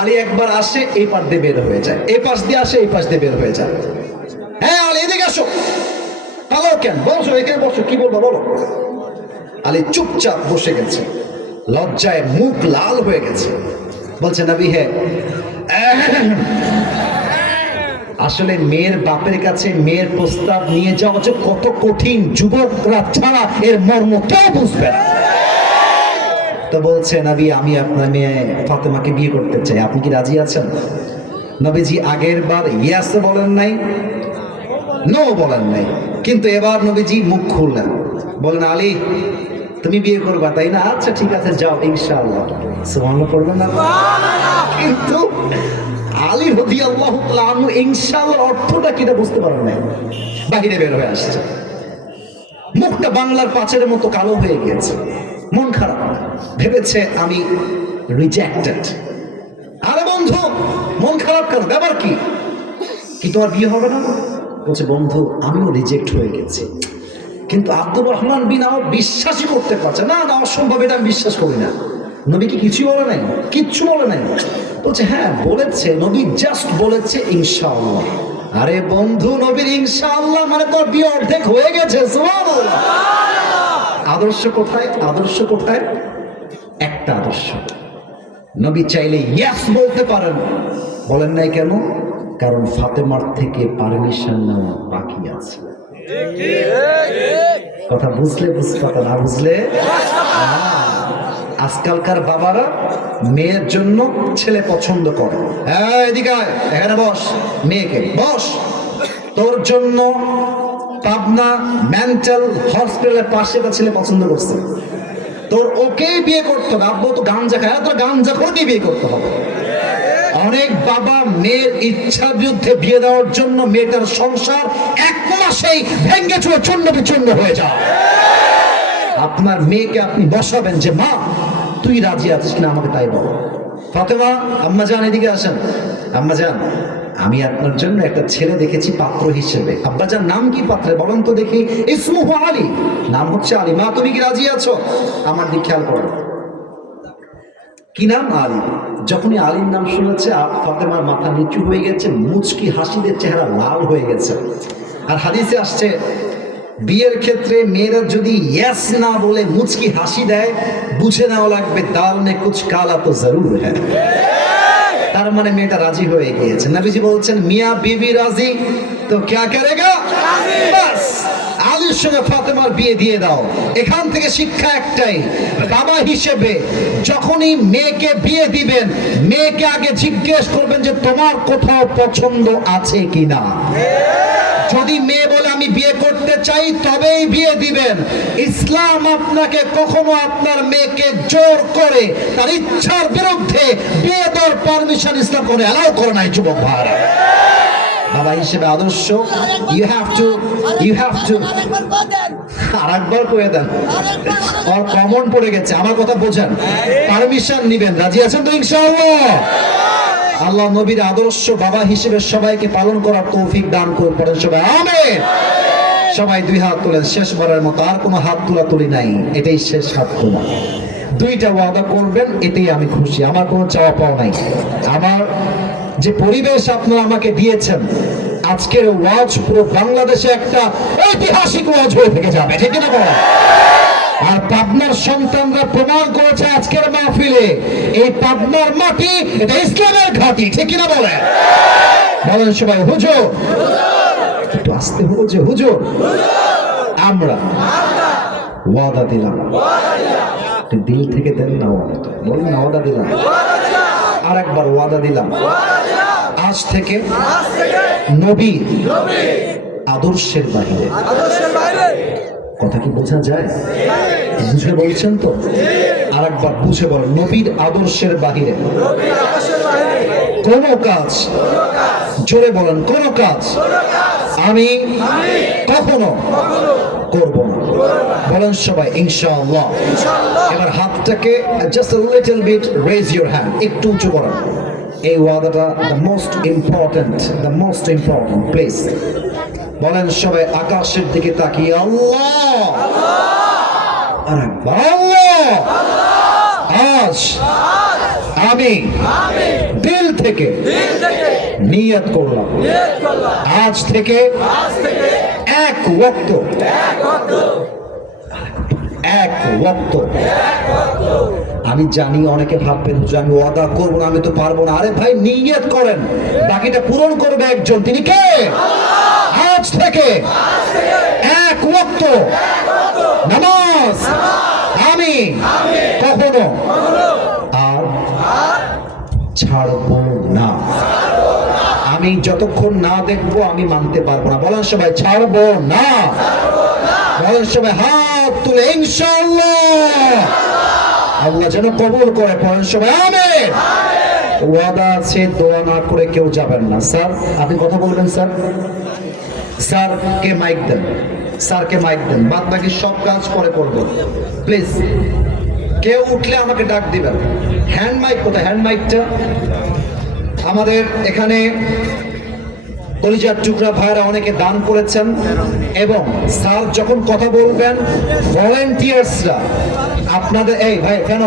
আলী একবার আসে, এই পাশ দিয়ে বের হয়ে যায়, এই পাশ দিয়ে আসে, এই পাশ দিয়ে বের হয়ে যায়। হ্যাঁ আলী এদিকে আসো। পালাও কেন? বসো, এখানে বসো, কি বলবো বলো। আলী চুপচাপ বসে গেছে, লজ্জায় মুখ লাল হয়ে গেছে। বলছে, নবী হে, আসলে মেয়ের বাপের কাছে মেয়ের প্রস্তাব নিয়ে যাওয়া যে কত কঠিন, যুবকরা ছাড়া এর মর্ম কেউ বুঝবে না। তো বলছে, নবী আমি আপনার মেয়ে ফাতেমাকে বিয়ে করতে চাই, আপনি কি রাজি আছেন? নবীজি আগের বার ইয়েস বলেন নাই, নো বলেন নাই, কিন্তু এবার নবীজি মুখ খুললেন, বলেন, আলী তুমি বিয়ে করবা তাই না? আচ্ছা ঠিক আছে, যাও ইনশাআল্লাহ। সুবহানাল্লাহ করবেন না? কিন্তু আলী রাদিয়াল্লাহু তাআলা আনহু ইনশাআল্লাহ অর্থটা কি বুঝতে পারেন না, বাহিরে বের হয়ে আসছে, মুখটা বাংলার পাঁচের মতো কালো হয়ে গিয়েছে, মন খারাপ, ভেবেছে আমি রিজেক্টেড। আরে বন্ধু মন খারাপ কেন, ব্যাপার কি? কি তোমার বিয়ে হবে না? বলছে, বন্ধু আমিও রিজেক্ট হয়ে গেছি। কিন্তু আব্দুর রহমান বিন আউফ বিশ্বাসই করতে পারছে না, না অসম্ভব, এটা আমি বিশ্বাস করি না। নবী কি কিছু বলে নাই? কিচ্ছু বলে নাই। বলছে, হ্যাঁ বলেছে, নবী জাস্ট বলেছে ইনশাআল্লাহ। আরে বন্ধু, নবীর ইনশাআল্লাহ মানে তোর বিয়ে অর্ধেক হয়ে গেছে। সুবহানাল্লাহ। আদর্শ কোথায়? আদর্শ কোথায়? একটা আদর্শ, নবী চাইলে ইয়েস বলতে পারেন, বলেন নাই কেন? কারণ ফাতেমার থেকে পারমিশন নেওয়া বাকি আছে। কথা বুঝলে বুঝতে, কথা না বুঝলে আজকালকার বাবারা মেয়ের জন্য ছেলে পছন্দ করে। হ্যাঁ এদিকে আয়, এখানে বস, মেয়েকে বস, তোর জন্য পাবনা মেন্টাল হসপিটালের পাশে একটা ছেলে পছন্দ করছে, তোর ওকেই বিয়ে করতে হবে। আব্বু তো গাঞ্জা খায়, তোর গাঞ্জা খোরকেই বিয়ে করতে হবে। অনেক বাবা মেয়ের ইচ্ছার বিরুদ্ধে বিয়ে দেওয়ার জন্য মেয়েটার সংসার এক মাসেই ভেঙ্গে চুরে চূর্ণ বিচূর্ণ হয়ে যায়। আপনার মেয়েকে আপনি বসাবেন যে মা তুই রাজি আছিস কিনা আমাকে তাই বল। ফাতেমা, আম্মা জান এদিকে আসেন। আম্মা জান, আমি আপনার জন্য একটা ছেলে দেখেছি পাত্র হিসেবে। আব্বা জান, নাম কি পাত্রে বলেন তো দেখি? ইসমুহু আলী, নাম হচ্ছে আলী। মা তুমি কি রাজি আছো? আমার দিক খেয়াল করো, কি নাম? আলী। যখনই আলীর নাম শুনেছে ফাতেমার মাথা নিচু হয়ে গেছে, মুচকি হাসিদের চেহারা লাল হয়ে গেছে। আর হাদিসে আসছে বিয়ের ক্ষেত্রে মেয়েরা যদি ইয়েস না বলে মুচকি হাসি দেয়, বুঝে নেওয়া লাগবে দাল মে কুছ কালা তো জরুর হ্যায়। তার মানে মেয়েটা রাজি হয়ে গিয়েছে। নবীজি বলছেন মিয়া বিবি রাজি তো ক্যা করেগা, বাস আলীর সঙ্গে ফাতেমার বিয়ে দিয়ে দাও। এখান থেকে শিক্ষা একটাই, বাবা হিসেবে যখনই মেয়েকে বিয়ে দিবেন, মেয়েকে আগে জিজ্ঞেস করবেন যে তোমার কোথাও পছন্দ আছে কিনা। যদি মেয়ে বলে আমি বিয়ে করতে চাই তবেই বিয়ে দিবেন। ইসলাম আপনাকে কখনো আপনার মেয়েকে জোর করে তার ইচ্ছার বিরুদ্ধে বিয়ে দেওয়ার পারমিশন ইসলাম করে অ্যালাউ করে নাই। যুবক ভাইরা, বাবা হিসেবে আদর্শ ইউ হ্যাভ টু আরেকবার কয়ে দেন, আর কমন পড়ে গেছে। আমার কথা বোঝেন, পারমিশন নিবেন। রাজি আছেন তো ইনশাআল্লাহ? আল্লাহ নবীর আদর্শ বাবা হিসেবে সবাইকে পালন করার তৌফিক দান করে পড়েন সবাই আমিন। সবাই দুই হাত তোলেন শেষবারের মতো, আর কোনো হাত তোলা তুলি নাই, এটাই শেষ হাত তোলা। দুইটা ওয়াদা করবেন, এটাই আমি খুশি, আমার কোনো চাওয়া পাওয়া নাই। আমার যে পরিবেশ আপনারা আমাকে দিয়েছেন, আজকের ওয়াজ পুরো বাংলাদেশে একটা ঐতিহাসিক ওয়াজ হয়ে থেকে যাবে, ঠিক না বলেন? আর পাবনার সন্তানরা প্রমাণ করেছে আজকের মাহফিলে এই পাবনার মাটি এটা ইসলামের ঘাঁটি, ঠিক না বলেন? বলেন সবাই হুজুর। একটু আসতে হলো যে হুজুর, আমরা ওয়াদা দিলাম, দিল থেকে দেন না ওয়াদা, বলুন না ওয়াদা দিলাম। আর একবার ওয়াদা দিলাম, আজ থেকে নবী আদর্শের বাইরে। কথা কি বোঝা যায়? বুঝে বলছেন তো? আর একবার বুঝে বলেন, নবীর আদর্শের বাহিরে কোন কাজ, জোরে বলেন, কোন কাজ আমি কখনো করব না। বলেন সবাই ইনশাআল্লাহ। এবার হাতটাকে just a little bit raise your hand, একটু উঁচু করেন। এই ওয়াদাটা দ্য মোস্ট ইম্পর্টেন্ট প্লিজ। বলেন সবাই আকাশের দিকে তাকিয়ে আল্লাহ, আল্লাহ, আজ আমি দিল থেকে নিয়ত করলাম, আজ থেকে এক ওয়াক্ত আমি জানি অনেকে ভাববেন যে আমি ওয়াদা করবো না, আমি তো পারবো না। আরে ভাই, নিয়ত করেন, বাকিটা পূরণ করবে একজন, তিনি কে? আজ থেকে এক ওয়াক্ত নামাজ আমি কখনো আর ছাড়বো না। আমি যতক্ষণ না দেখবো আমি মানতে পারবো না। বলেন সবাই ছাড়বো না। বলেন সবাই হাত তুলে ইনশাআল্লাহ। আল্লাহ যেন কবুল করে। পড়েন সবাই আমিন। ওয়াদা আছে, দোয়া না করে কেউ যাবেন না। স্যার আপনি কথা বলবেন? স্যারকে মাইক দেন, স্যারকে মাইক দেন, বাদ বাকি সব কাজ পরে করবো। প্লিজ কেউ উঠলে আমাকে ডাক দিবেন। হ্যান্ড মাইক কোথায়? হ্যান্ড মাইকটা আমাদের এখানে কলিজার টুকরা ভাইরা অনেকে দান করেছেন, এবং স্যার যখন কথা বলবেন ভলেন্টিয়ার্সরা আপনাদের এই ভাই কেন